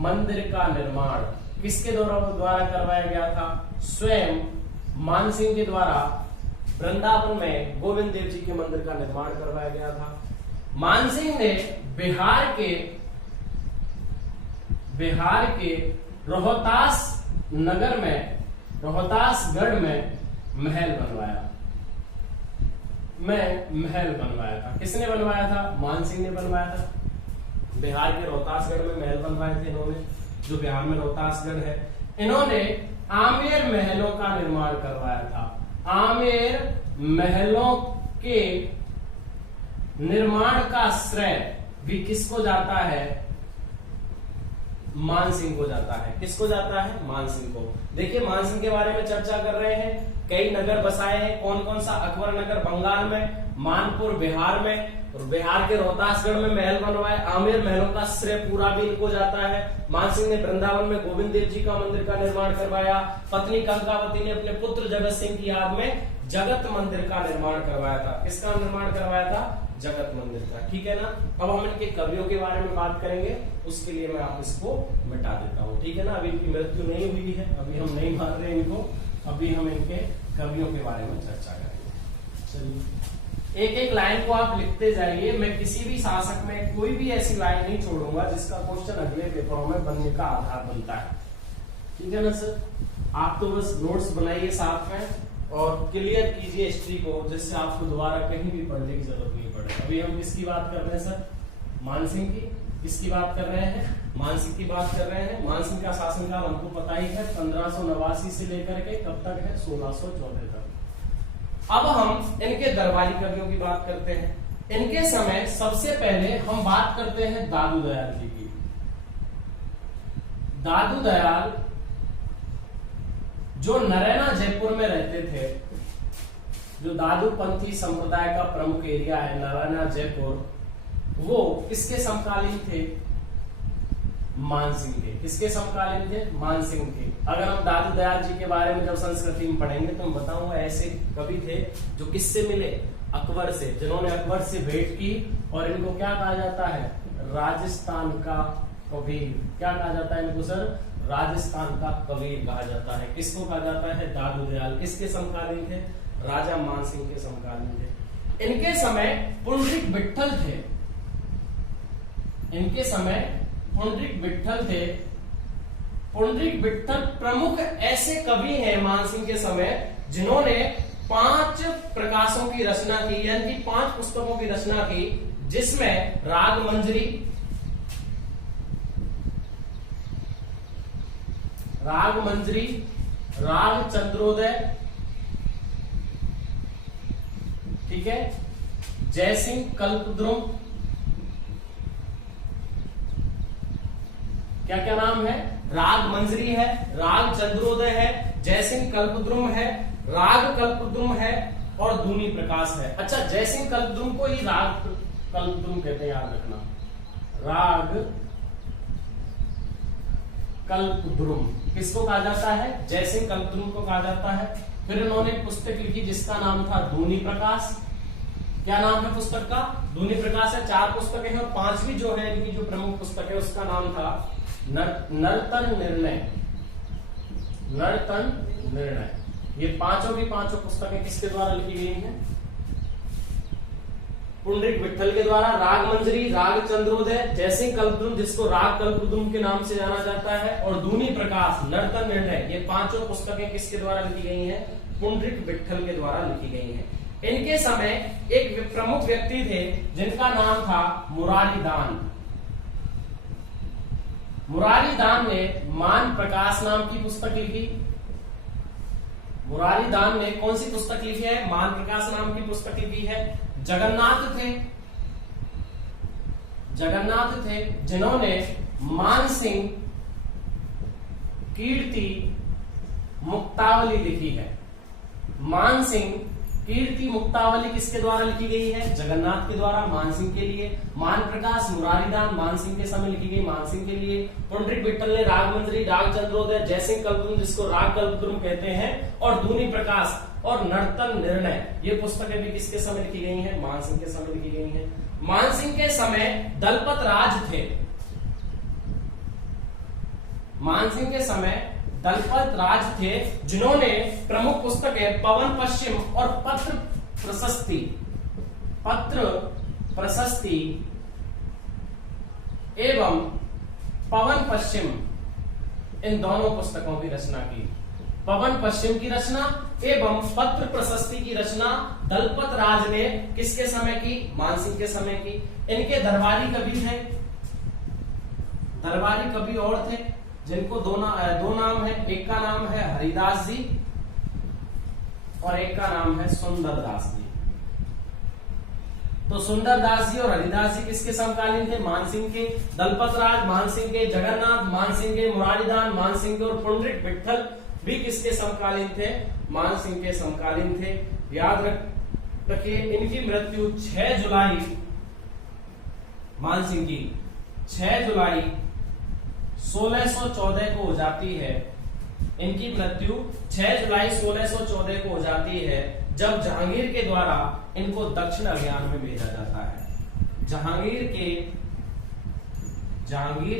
मंदिर का निर्माण किसके द्वारा करवाया गया था? स्वयं मानसिंह के द्वारा वृंदावन में गोविंद देव जी के मंदिर का निर्माण करवाया गया था। मानसिंह ने बिहार के रोहतासगढ़ में महल बनवाया था। किसने बनवाया था? मानसिंह ने बनवाया था। बिहार के रोहतासगढ़ में महल बनवाए थे इन्होंने, जो बिहार में रोहतासगढ़ है। इन्होंने आमेर महलों का निर्माण करवाया था। आमेर महलों के निर्माण का श्रेय भी किसको जाता है? मानसिंह को जाता है। किसको जाता है? मानसिंह को। देखिए मानसिंह के बारे में चर्चा कर रहे हैं। कई नगर बसाए हैं। कौन कौन सा? अकबर नगर बंगाल में, मानपुर बिहार में, और बिहार के रोहतासगढ़ में महल बनवाए। आमेर महलों का श्रेय पूरा भी इनको जाता है। मानसिंह ने वृंदावन में गोविंद देव जी का मंदिर का निर्माण करवाया। पत्नी कंकावती ने अपने पुत्र जगत सिंह की याद में जगत मंदिर का निर्माण करवाया था। किसका निर्माण करवाया था? जगत मंदिर का। ठीक है ना। अब हम इनके कवियों के बारे में बात करेंगे, उसके लिए मैं आप इसको मिटा देता हूँ। ठीक है ना। अभी इनकी मृत्यु नहीं हुई है, अभी हम नहीं मान रहे इनको, अभी हम इनके कवियों के बारे में चर्चा करेंगे। चलिए एक एक लाइन को आप लिखते जाइए। मैं किसी भी शासक में कोई भी ऐसी लाइन नहीं छोड़ूंगा जिसका क्वेश्चन अगले पेपरों में बनने का आधार बनता है। ठीक है ना सर। आप तो बस नोट्स बनाइए साथ में और क्लियर कीजिए हिस्ट्री को, जिससे आपको दोबारा कहीं भी पढ़ने की जरूरत नहीं पड़े। अभी हम किसकी बात कर रहे हैं सर? मानसिंह की। किसकी बात कर रहे हैं? मानसिंह की बात कर रहे हैं। मानसिंह का शासनकाल हमको पता ही है, 1589 से लेकर के कब तक है? 1614 तक। अब हम इनके दरबारी कवियों की बात करते हैं। इनके समय सबसे पहले हम बात करते हैं दादू दयाल जी की। दादू दयाल जो नरैना जयपुर में रहते थे, जो दादू पंथी संप्रदाय का प्रमुख एरिया है नरैना जयपुर, वो किसके समकालीन थे? मानसिंह के। किसके समकालीन थे? मानसिंह के। अगर हम दादू दयाल जी के बारे में जब संस्कृति में पढ़ेंगे तो हम बताऊंगा ऐसे कवि थे जो किससे मिले? अकबर से, जिन्होंने अकबर से भेंट की। और इनको क्या कहा जाता है? राजस्थान का कबीर। क्या कहा जाता है इनको सर? राजस्थान का कबीर कहा जाता है। किसको कहा जाता है? दादू दयाल। किसके समकालीन थे? राजा मानसिंह के समकालीन थे। इनके समय पुंडरीक विट्ठल थे। इनके समय पुंडरीक विट्ठल थे। पुंडरीक विट्ठल प्रमुख ऐसे कवि हैं मानसिंह के समय जिन्होंने 5 प्रकाशों की रचना की, यानी कि 5 पुस्तकों की रचना की, जिसमें राग मंजरी, राग चंद्रोदय, ठीक है, जयसिंह कल्पद्रुम, क्या क्या नाम है? राग मंजरी है, राग चंद्रोदय है, जयसिंह कल्पद्रुम है, राग कल्पद्रुम है और धूनी प्रकाश है। अच्छा, जयसिंह कल्पद्रुम को ही राग कल्पद्रुम कहते हैं, याद रखना। राग कल्पद्रुम किसको कहा जाता है? जयसिंह कल्पद्रुम को कहा जाता है। फिर इन्होंने पुस्तक लिखी जिसका नाम था दूनी प्रकाश। क्या नाम है पुस्तक का? दूनी प्रकाश है। 4 पुस्तकें हैं और 5वीं जो है इनकी जो प्रमुख पुस्तक है उसका नाम था नर्तन निर्णय। नर्तन निर्णय। ये पांचों की पांचों पुस्तकें किसके द्वारा लिखी गई हैं? पुंडरीक विट्ठल के द्वारा। राग मंजरी, राग चंद्रोदय, जयसिंह कल्पद्रुम जिसको राग कल्पद्रुम के नाम से जाना जाता है, और दूनी प्रकाश, नर्तन निर्णय, ये पांचों पुस्तकें किसके द्वारा लिखी गई हैं? पुंडरीक विट्ठल के द्वारा लिखी गई हैं। इनके समय एक प्रमुख व्यक्ति थे जिनका नाम था मुरारी दान। मुरारी दान ने मान प्रकाश नाम की पुस्तक लिखी। मुरारी दान ने कौन सी पुस्तक लिखी है? मान प्रकाश नाम की पुस्तक लिखी है। जगन्नाथ थे जिन्होंने मानसिंह कीर्ति मुक्तावली लिखी है। मानसिंह कीर्ति मुक्तावली किसके द्वारा लिखी गई है? जगन्नाथ के द्वारा, मानसिंह के लिए। मान प्रकाश, मुरारीदान मानसिंह के समय लिखी गई, मानसिंह के लिए। पुंडरीक विट्ठल ने राग मंजरी, राग चंद्रोदय, जयसिंह कल्पद्रुम जिसको राग कल्पद्रुम कहते हैं, और दूनी प्रकाश और नर्तन निर्णय, ये पुस्तकें भी किसके समय लिखी गई हैं? मानसिंह के समय लिखी गई हैं। मानसिंह के समय दलपत राज थे। मानसिंह के समय दलपत राज थे जिन्होंने प्रमुख पुस्तकें पवन पश्चिम और पत्र प्रशस्ति एवं पवन पश्चिम, इन दोनों पुस्तकों की रचना की। पवन पश्चिम की रचना एवं पत्र प्रशस्ति की रचना दलपत राज ने किसके समय की? मानसिंह के समय की। इनके दरबारी कवि थे। दरबारी कवि और थे जिनको दो नाम है। एक का नाम है हरिदास जी और एक का नाम है सुंदरदास जी। तो सुंदरदास जी और हरिदास जी किसके समकालीन थे? मानसिंह के। दलपत राज मानसिंह के, जगन्नाथ मानसिंह के, मुरारीदान मानसिंह के, और पुंडरीक विट्ठल भी किसके समकालीन थे? मानसिंह के समकालीन थे। याद रखिए इनकी मृत्यु 6 जुलाई, मानसिंह की 6 जुलाई 1614 को हो जाती है। इनकी मृत्यु 6 जुलाई 1614 को हो जाती है जब जहांगीर के द्वारा इनको दक्षिण अभियान में भेजा जाता है। जहांगीर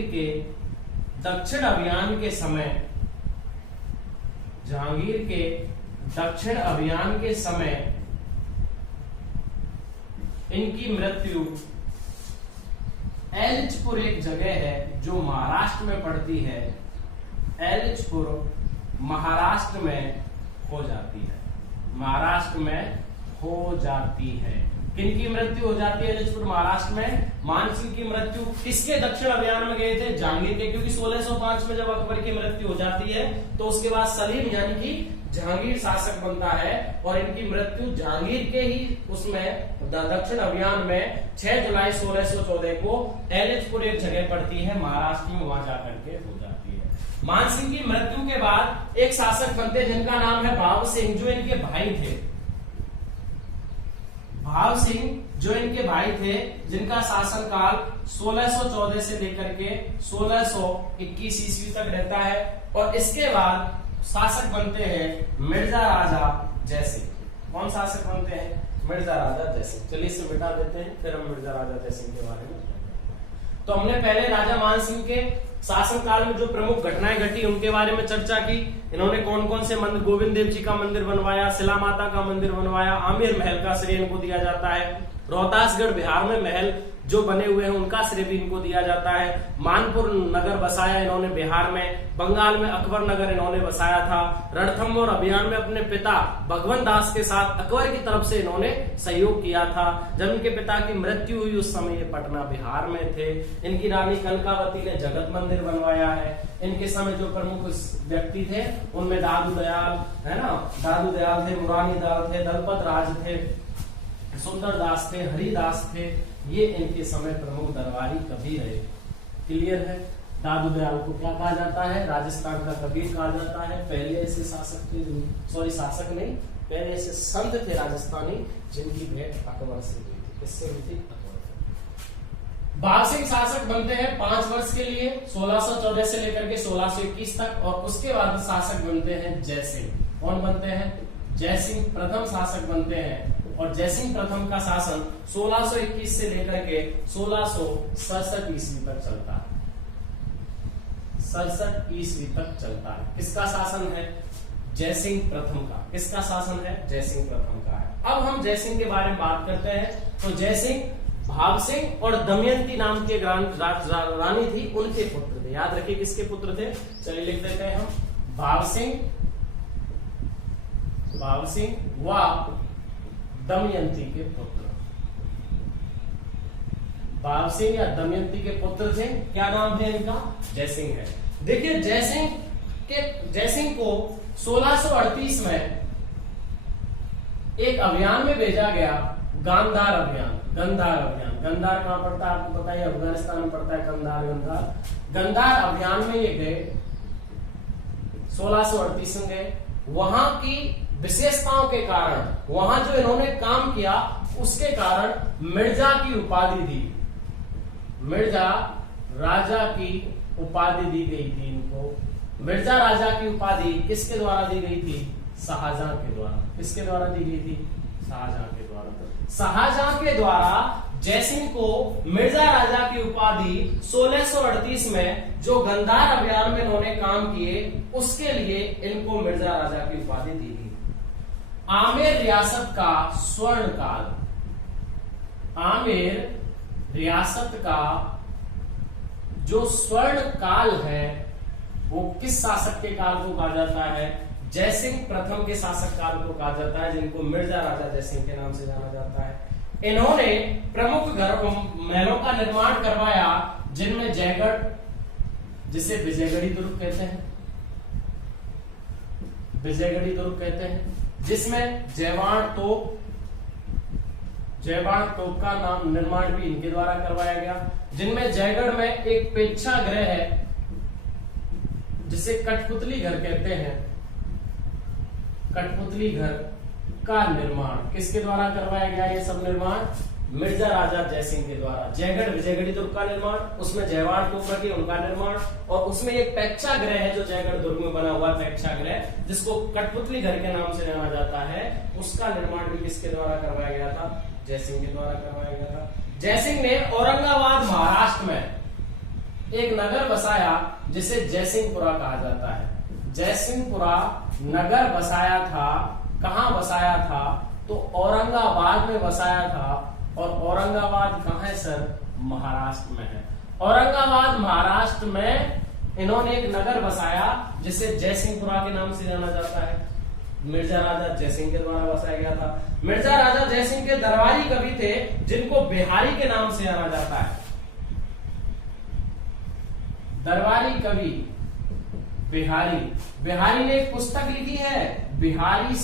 के दक्षिण अभियान के समय, जहांगीर के दक्षिण अभियान के समय इनकी मृत्यु एलिचपुर एक जगह है जो महाराष्ट्र में पड़ती है, एलिचपुर महाराष्ट्र में हो जाती है। महाराष्ट्र में हो जाती है। किनकी मृत्यु हो जाती है एलिचपुर महाराष्ट्र में? मानसिंह की मृत्यु किसके दक्षिण अभियान में गए थे? जहांगीर के। क्योंकि 1605 में जब अकबर की मृत्यु हो जाती है तो उसके बाद सलीम यानी कि जहांगीर शासक बनता है और इनकी मृत्यु जहांगीर के ही उसमें दक्षिण अभियान में 6 जुलाई 1614 को एलिचपुर एक जगह पड़ती है महाराष्ट्र में, वहां जाकर के हो जाती है। मानसिंह की मृत्यु के बाद एक शासक बनते जिनका नाम है भाव सिंह, जो इनके भाई थे। भाव सिंह जो इनके भाई थे, जिनका शासनकाल 1614 से लेकर के 1621 ईस्वी तक रहता है। और इसके बाद शासक बनते हैं मिर्जा राजा जयसिंह। कौन शासक बनते हैं? मिर्जा राजा जयसिंह। चलिए इसे मिटा देते हैं, फिर हम मिर्जा राजा जयसिंह के बारे में। तो हमने पहले राजा मानसिंह के शासनकाल में जो प्रमुख घटनाएं घटी उनके बारे में चर्चा की। इन्होंने कौन कौन से मंदिर, गोविंद देव जी का मंदिर बनवाया, शिला माता का मंदिर बनवाया, आमेर महल का श्रेय इनको दिया जाता है। रोहतासगढ़ बिहार में महल जो बने हुए हैं उनका श्रेय भी इनको दिया जाता है। मानपुर नगर बसाया इन्होंने बिहार में। बंगाल में अकबर नगर इन्होंने बसाया था। रणथंबोर अभियान में अपने पिता भगवंत दास के साथ अकबर की तरफ से इन्होंने सहयोग किया था। जब इनके पिता की मृत्यु हुई उस समय ये पटना बिहार में थे। इनकी रानी कनकावती ने जगत मंदिर बनवाया है। इनके समय जो प्रमुख व्यक्ति थे उनमें दादू दयाल है ना, दादू दयाल थे, मुरारी दाल थे, दलपत राज थे, सुंदरदास थे, हरिदास थे। ये इनके समय प्रमुख दरबारी कवि रहे। क्लियर है? दादू दयाल को क्या कहा जाता है? राजस्थान का कबीर कहा जाता है। पहले ऐसे शासक थे, शासक नहीं, पहले ऐसे संत थे राजस्थानी जिनकी भेंट अकबर से हुई थी। किससे हुई थी? अकबर से। बाल सिंह शासक बनते हैं 5 वर्ष के लिए 1614 से लेकर के 1621 तक, और उसके बाद शासक बनते हैं जय सिंह। कौन बनते हैं? जय सिंह प्रथम शासक बनते हैं, और जय सिंह प्रथम का शासन 1621 से लेकर के 1667 ईस्वी तक चलता है। 67 ईस्वी तक चलता है। किसका शासन है? जय सिंह प्रथम का। किसका शासन है? जय सिंह प्रथम का है। अब हम जय सिंह के बारे में बात करते हैं। तो जय सिंह भाव सिंह और दमयंती नाम के रानी थी, उनके पुत्र थे। याद रखिए किसके पुत्र थे? चलिए लिख देते हैं हम, भाव सिंह व दमयंती के पुत्र। भाव सिंह या दमयंती के पुत्र थे। क्या नाम है इनका? जय सिंह है। देखिए जय सिंह को 1638 में एक अभियान में भेजा गया, गांधार अभियान। गंधार कहां पड़ता है आपको पता है? अफगानिस्तान में पड़ता है गंधार अभियान में ये गए, 1638 में गए। वहां की विशेषताओं के कारण, वहां जो इन्होंने काम किया उसके कारण मिर्जा की उपाधि दी, मिर्जा राजा की उपाधि दी गई थी इनको। मिर्जा राजा की उपाधि किसके द्वारा दी गई थी? शाहजहां के द्वारा। किसके द्वारा दी गई थी? शाहजहां के द्वारा। शाहजहां के द्वारा जय सिंह को मिर्जा राजा की उपाधि 1638 में जो गंधार अभियान में इन्होंने काम किए उसके लिए इनको मिर्जा राजा की उपाधि दी गई। आमेर रियासत का स्वर्ण काल, आमेर रियासत का जो स्वर्ण काल है वो किस शासक के काल को कहा जाता है? जय सिंह प्रथम के शासक काल को कहा जाता है, जिनको मिर्जा राजा जय सिंह के नाम से जाना जाता है। इन्होंने प्रमुख महलों का निर्माण करवाया, जिनमें जयगढ़, जिसे विजयगढ़ी दुर्ग कहते हैं, विजयगढ़ी दुर्ग कहते हैं, जिसमें जयवाड़ तोप का नाम निर्माण भी इनके द्वारा करवाया गया। जिनमें जयगढ़ में एक प्रेक्षागृह है जिसे कठपुतली घर कहते हैं, कठपुतली घर का निर्माण किसके द्वारा करवाया गया? ये सब निर्माण मिर्जा राजा जय सिंह के द्वारा। जयगढ़ विजयगढ़ी दुर्ग का निर्माण, उसमें जयवाड़ तोप रखी उनका निर्माण, और उसमें एक प्रेक्षागृह है जो जयगढ़ दुर्ग में बना हुआ प्रेक्षागृह, जिसको कठपुतली घर के नाम से जाना जाता है, उसका निर्माण भी किसके द्वारा करवाया गया था? जय सिंह के द्वारा करवाया गया था। जय सिंह ने औरंगाबाद महाराष्ट्र में एक नगर बसाया जिसे जयसिंहपुरा कहा जाता है। जयसिंहपुरा नगर बसाया था। कहां बसाया था? तो औरंगाबाद में बसाया था। और औरंगाबाद कहां है सर? महाराष्ट्र में है। औरंगाबाद महाराष्ट्र में इन्होंने एक नगर बसाया जिसे जयसिंहपुरा के नाम से जाना जाता है। मिर्जा राजा जयसिंह के द्वारा बसाया गया था। मिर्जा राजा जयसिंह के दरबारी कवि थे जिनको बिहारी के नाम से जाना जाता है। दरबारी कवि बिहारी। बिहारी ने एक पुस्तक लिखी है, बिहारी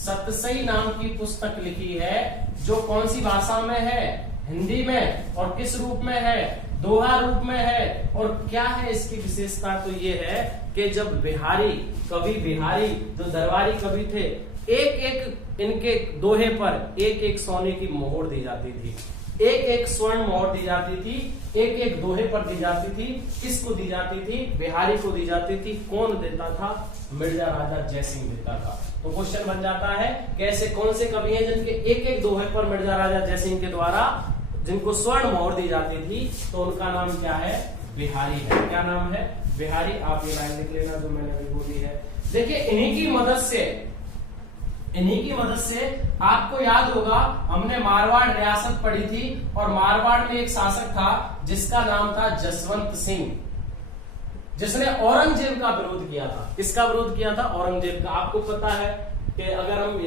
सतसई नाम की पुस्तक लिखी है, जो कौन सी भाषा में है? हिंदी में। और किस रूप में है? दोहा रूप में है। और क्या है इसकी विशेषता? तो ये है कि जब बिहारी जो दरबारी कवि थे, एक एक इनके दोहे पर एक एक सोने की मोहर दी जाती थी, एक एक स्वर्ण मोहर दी जाती थी, एक एक दोहे पर दी जाती थी। किसको दी जाती थी? बिहारी को दी जाती थी। कौन देता था? मिर्जा राजा जयसिंह देता था। तो क्वेश्चन बन जाता है कैसे, कौन से कवि हैं जिनके एक एक दोहे पर मिर्जा राजा जयसिंह के द्वारा जिनको स्वर्ण मोहर दी जाती थी? तो उनका नाम क्या है? बिहारी है। क्या नाम है? बिहारी। आप ये लाइन लिख लेना जो मैंने अभी बोली है। देखिए इन्हीं की मदद से आपको याद होगा, हमने मारवाड़ रियासत पढ़ी थी, और मारवाड़ में एक शासक था जिसका नाम था जसवंत सिंह, जिसने औरंगजेब का विरोध किया था। किसका विरोध किया था? औरंगजेब का। आपको पता है कि अगर हम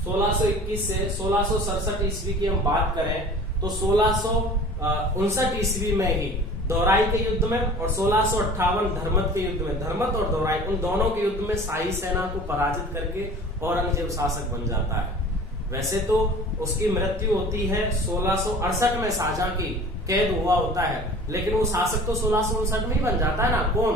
1621 से 1667 ईस्वी की हम बात करें तो 1659 ईस्वी में ही दोराई के युद्ध में और 1658 धर्मत के युद्ध में, धर्मत और दोराई उन दोनों के युद्ध में शाही सेना को पराजित करके औरंगजेब शासक बन जाता है। वैसे तो उसकी मृत्यु होती है 1668 में, शाहजहां की कैद हुआ होता है, लेकिन वो शासक तो 1659 में ही बन जाता है ना। कौन?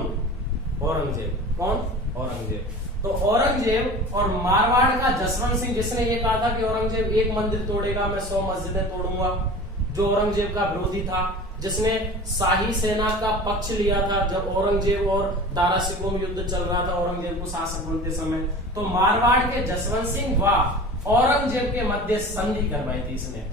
औरंगजेब। कौन? औरंगजेब। तो औरंगजेब और मारवाड़ का जसवंत सिंह, जिसने ये कहा था कि औरंगजेब एक मंदिर तोड़ेगा मैं 100 मस्जिदें तोड़ूंगा, जो औरंगजेब का विरोधी था, जिसने शाही सेना का पक्ष लिया था जब औरंगजेब और दारा सिकोह में युद्ध चल रहा था औरंगजेब को शासक बनते समय। तो मारवाड़ के जसवंत सिंह व औरंगजेब के मध्य संधि करवाई थी इसने।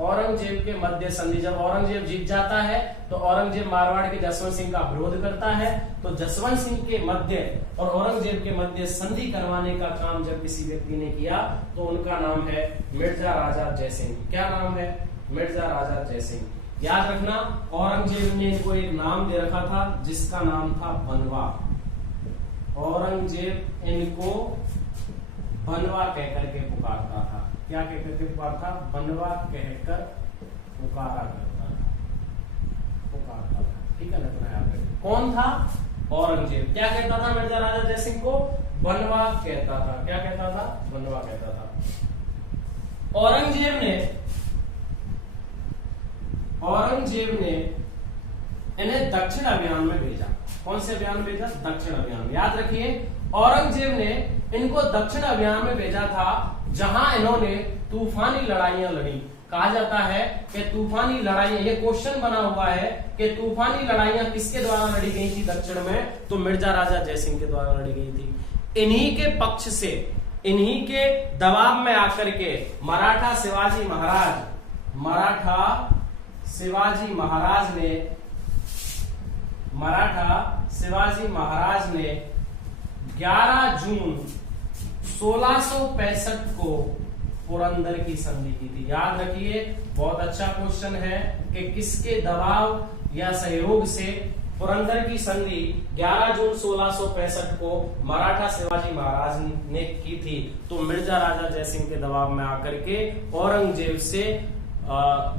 औरंगजेब के मध्य संधि, जब औरंगजेब जीत जाता है तो औरंगजेब मारवाड़ के जसवंत सिंह का विरोध करता है, तो जसवंत सिंह के मध्य और औरंगजेब के मध्य संधि करवाने का काम जब किसी व्यक्ति ने किया तो उनका नाम है मिर्जा राजा जयसिंह। क्या नाम है? मिर्जा राजा जयसिंह। याद रखना, औरंगजेब ने इनको एक नाम दे रखा था जिसका नाम था बनवा। औरंगजेब इनको बनवा कहकर के पुकारता था। क्या कहकर के पुकारता? बनवा कहकर पुकारता था। ठीक है ना? याद रखना। कौन था? औरंगजेब। क्या कहता था मिर्जा राजा जयसिंह को? बनवा कहता था। क्या कहता था? बनवा कहता था। औरंगजेब ने इन्हें दक्षिण अभियान में भेजा। कौन से अभियान में भेजा? दक्षिण अभियान। याद रखिए, औरंगजेब ने इनको दक्षिण अभियान में भेजा था जहां इन्होंने तूफानी लड़ाइयां लड़ी। कहा जाता है कि तूफानी लड़ाइयां, ये क्वेश्चन बना हुआ है कि तूफानी लड़ाइयां किसके द्वारा लड़ी गई थी दक्षिण में? तो मिर्जा राजा जयसिंह के द्वारा लड़ी गई थी। इन्हीं के पक्ष से, इन्हीं के दबाव में आकर के मराठा शिवाजी महाराज ने 11 जून 1665 को पुरंदर की संधि की थी। याद रखिए, बहुत अच्छा क्वेश्चन है कि किसके दबाव या सहयोग से पुरंदर की संधि 11 जून 1665 को मराठा शिवाजी महाराज ने की थी। तो मिर्जा राजा जयसिंह के दबाव में आकर के औरंगजेब से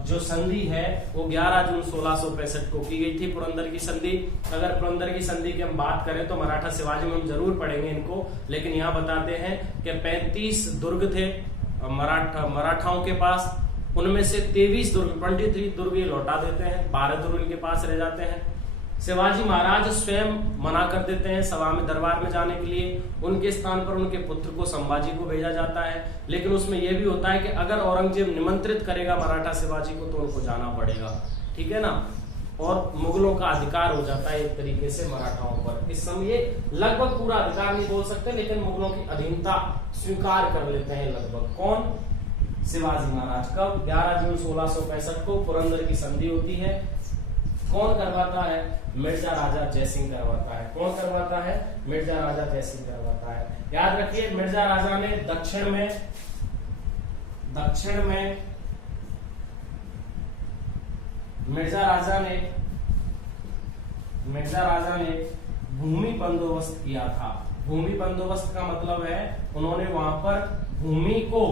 जो संधि है वो 11 जून 1665 को की गई थी, पुरंदर की संधि। अगर पुरंदर की संधि की हम बात करें तो मराठा शिवाजी में हम जरूर पढ़ेंगे इनको, लेकिन यहाँ बताते हैं कि 35 दुर्ग थे मराठाओं के पास, उनमें से 23 दुर्ग 23 दुर्ग ये लौटा देते हैं, 12 दुर्ग इनके पास रह जाते हैं। शिवाजी महाराज स्वयं मना कर देते हैं सभा में, दरबार में जाने के लिए। उनके स्थान पर उनके पुत्र को संभाजी को भेजा जाता है, लेकिन उसमें यह भी होता है कि अगर औरंगजेब निमंत्रित करेगा मराठा शिवाजी को तो उनको जाना पड़ेगा। ठीक है ना? और मुगलों का अधिकार हो जाता है एक तरीके से मराठाओं पर। इस समय लगभग पूरा अधिकार नहीं बोल सकते, लेकिन मुगलों की अधीनता स्वीकार कर लेते हैं लगभग। कौन? शिवाजी महाराज। कब? 11 जून 1665 को पुरंदर की संधि होती है। कौन करवाता है? मिर्जा राजा जयसिंह करवाता है। कौन करवाता है? मिर्जा राजा जयसिंह करवाता है। याद रखिए, मिर्जा राजा ने दक्षिण में मिर्जा राजा ने भूमि बंदोबस्त किया था। भूमि बंदोबस्त का मतलब है उन्होंने वहां पर भूमि को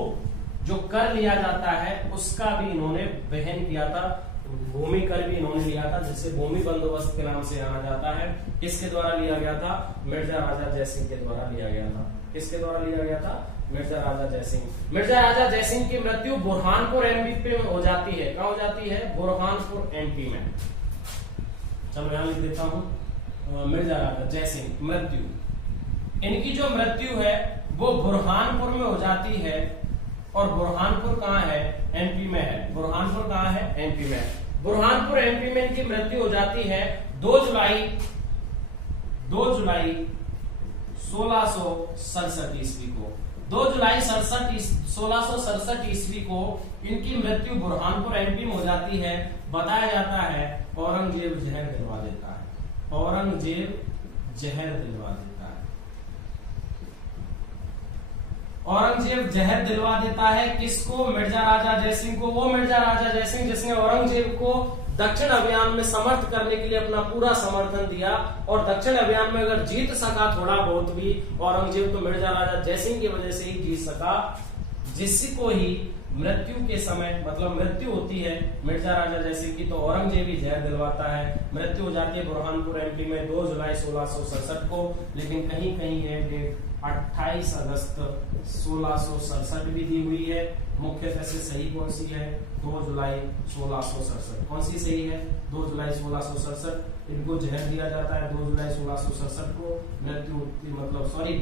जो कर लिया जाता है उसका भी इन्होंने वहन किया था, भूमि कर भी इन्होंने लिया था, जिससे भूमि बंदोबस्त के नाम से जाना जाता है। किसके द्वारा लिया गया था? मिर्जा राजा जयसिंह के द्वारा लिया गया था। किसके द्वारा लिया गया था? मिर्जा राजा जयसिंह। मिर्जा राजा जयसिंह की मृत्यु बुरहानपुर एमपी में हो जाती है। कहाँ हो जाती है? बुरहानपुर एमपी में। चलो यहां लिख देता हूं, मिर्जा राजा जयसिंह मृत्यु, इनकी जो मृत्यु है वो बुरहानपुर में हो जाती है। और बुरहानपुर कहाँ है? एमपी में है। बुरहानपुर कहाँ है? एमपी में है। बुरहानपुर एमपी में इनकी मृत्यु हो जाती है 2 जुलाई 1667 ईस्वी को। 2 जुलाई 1667 ईस्वी को इनकी मृत्यु बुरहानपुर एमपी में हो जाती है। बताया जाता है औरंगजेब जहर दिलवा देता है। औरंगजेब जहर दिलवा देता है। औरंगजेब जहर दिलवा देता है किसको? मिर्जा राजा जयसिंह को। वो मिर्जा राजा जयसिंह जिसने औरंगजेब को दक्षिण अभियान में समर्थ करने के लिए अपना पूरा समर्थन दिया, और दक्षिण अभियान में अगर जीत सका थोड़ा बहुत भी औरंगजेब, तो मिर्जा राजा जयसिंह की वजह से ही जीत सका, जिसको ही मृत्यु के समय, मतलब मृत्यु होती है मिर्जा राजा जयसिंह की, तो औरंगजेब ही जहर दिलवाता है। मृत्यु हो जाती है बुरहानपुर एमपी में 2 जुलाई 1667 को, लेकिन कहीं कहीं है डेट 28 अगस्त 1667 भी दी हुई है। मुख्यतः से सही कौन सी है? 2 जुलाई 1667। कौन सी सही है? 2 जुलाई 1667। इनको जहर दिया जाता है 2 जुलाई 1667 को,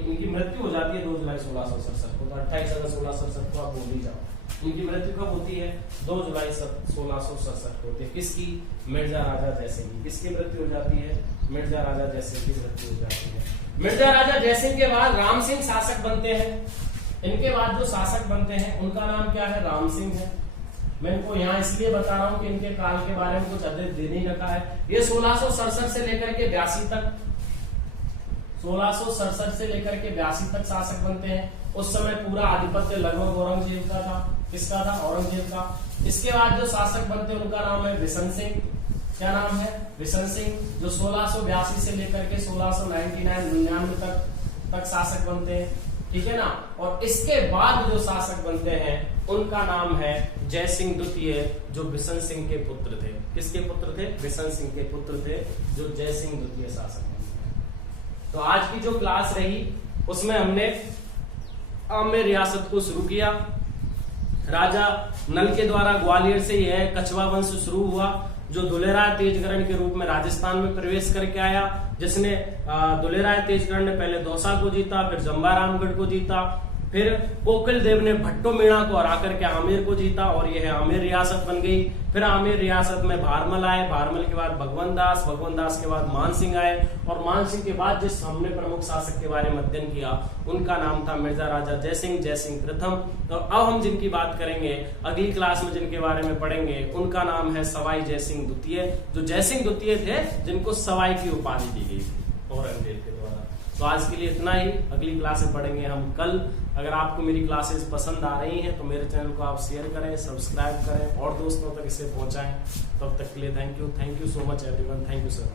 इनकी मृत्यु हो जाती है 2 जुलाई 1667 को। तो 28 अगस्त 1667 को आप भूल ही जाओ। इनकी मृत्यु कब होती है? 2 जुलाई 1667 को होती है। किसकी? मिर्जा राजा जयसिंह की। किसकी मृत्यु हो जाती है? मिर्जा राजा जयसिंह की मृत्यु हो जाती है। मिर्जा राजा जयसिंह के बाद राम सिंह शासक बनते हैं। इनके बाद जो शासक बनते हैं उनका नाम क्या है? राम सिंह है। मैं इनको यहाँ इसलिए बता रहा हूँ कि इनके काल के बारे में कुछ अधिक दे नहीं रखा है। ये 1667 से लेकर के 82 तक 1667 से लेकर के 82 तक शासक बनते हैं। उस समय पूरा आधिपत्य लगभग औरंगजेब का था। किसका था? औरंगजेब का। इसके बाद जो शासक बनते हैं उनका नाम है बिशन सिंह। क्या नाम है? बिशन सिंह, जो 1682 से लेकर के 1699 तक शासक बनते हैं। ठीक है ना। और इसके बाद जो शासक बनते हैं उनका नाम है जयसिंह द्वितीय, जो बिशन सिंह के पुत्र थे। किसके पुत्र थे? बिशन सिंह के पुत्र थे, जो जयसिंह द्वितीय शासक बनते हैं। तो आज की जो क्लास रही उसमें हमने आमेर रियासत को शुरू किया। राजा नल के द्वारा ग्वालियर से यह कछवा वंश शुरू हुआ, जो दुलेराय तेजकरण के रूप में राजस्थान में प्रवेश करके आया, जिसने दुलेराय तेजकरण ने पहले दौसा को जीता, फिर जंबारामगढ़ को जीता, फिर कोकिल देव ने भट्टो मीणा को हरा करके आमेर को जीता और यह आमेर रियासत बन गई। फिर आमेर रियासत में भारमल आए, भारमल के बाद भगवंत दास के बाद मान सिंह आए, और मान सिंह के बाद जिस हमने प्रमुख शासक के बारे में अध्ययन किया उनका नाम था मिर्जा राजा जयसिंह प्रथम। तो अब हम जिनकी बात करेंगे अगली क्लास में, जिनके बारे में पढ़ेंगे, उनका नाम है सवाई जयसिंह द्वितीय, जो जयसिंह द्वितीय थे जिनको सवाई की उपाधि दी गई थी औरंगजेब के द्वारा। तो आज के लिए इतना ही। अगली क्लास में पढ़ेंगे हम कल। अगर आपको मेरी क्लासेस पसंद आ रही हैं तो मेरे चैनल को आप शेयर करें, सब्सक्राइब करें और दोस्तों तक इसे पहुंचाएं। तब तक के लिए thank you so much everyone. Thank you sir.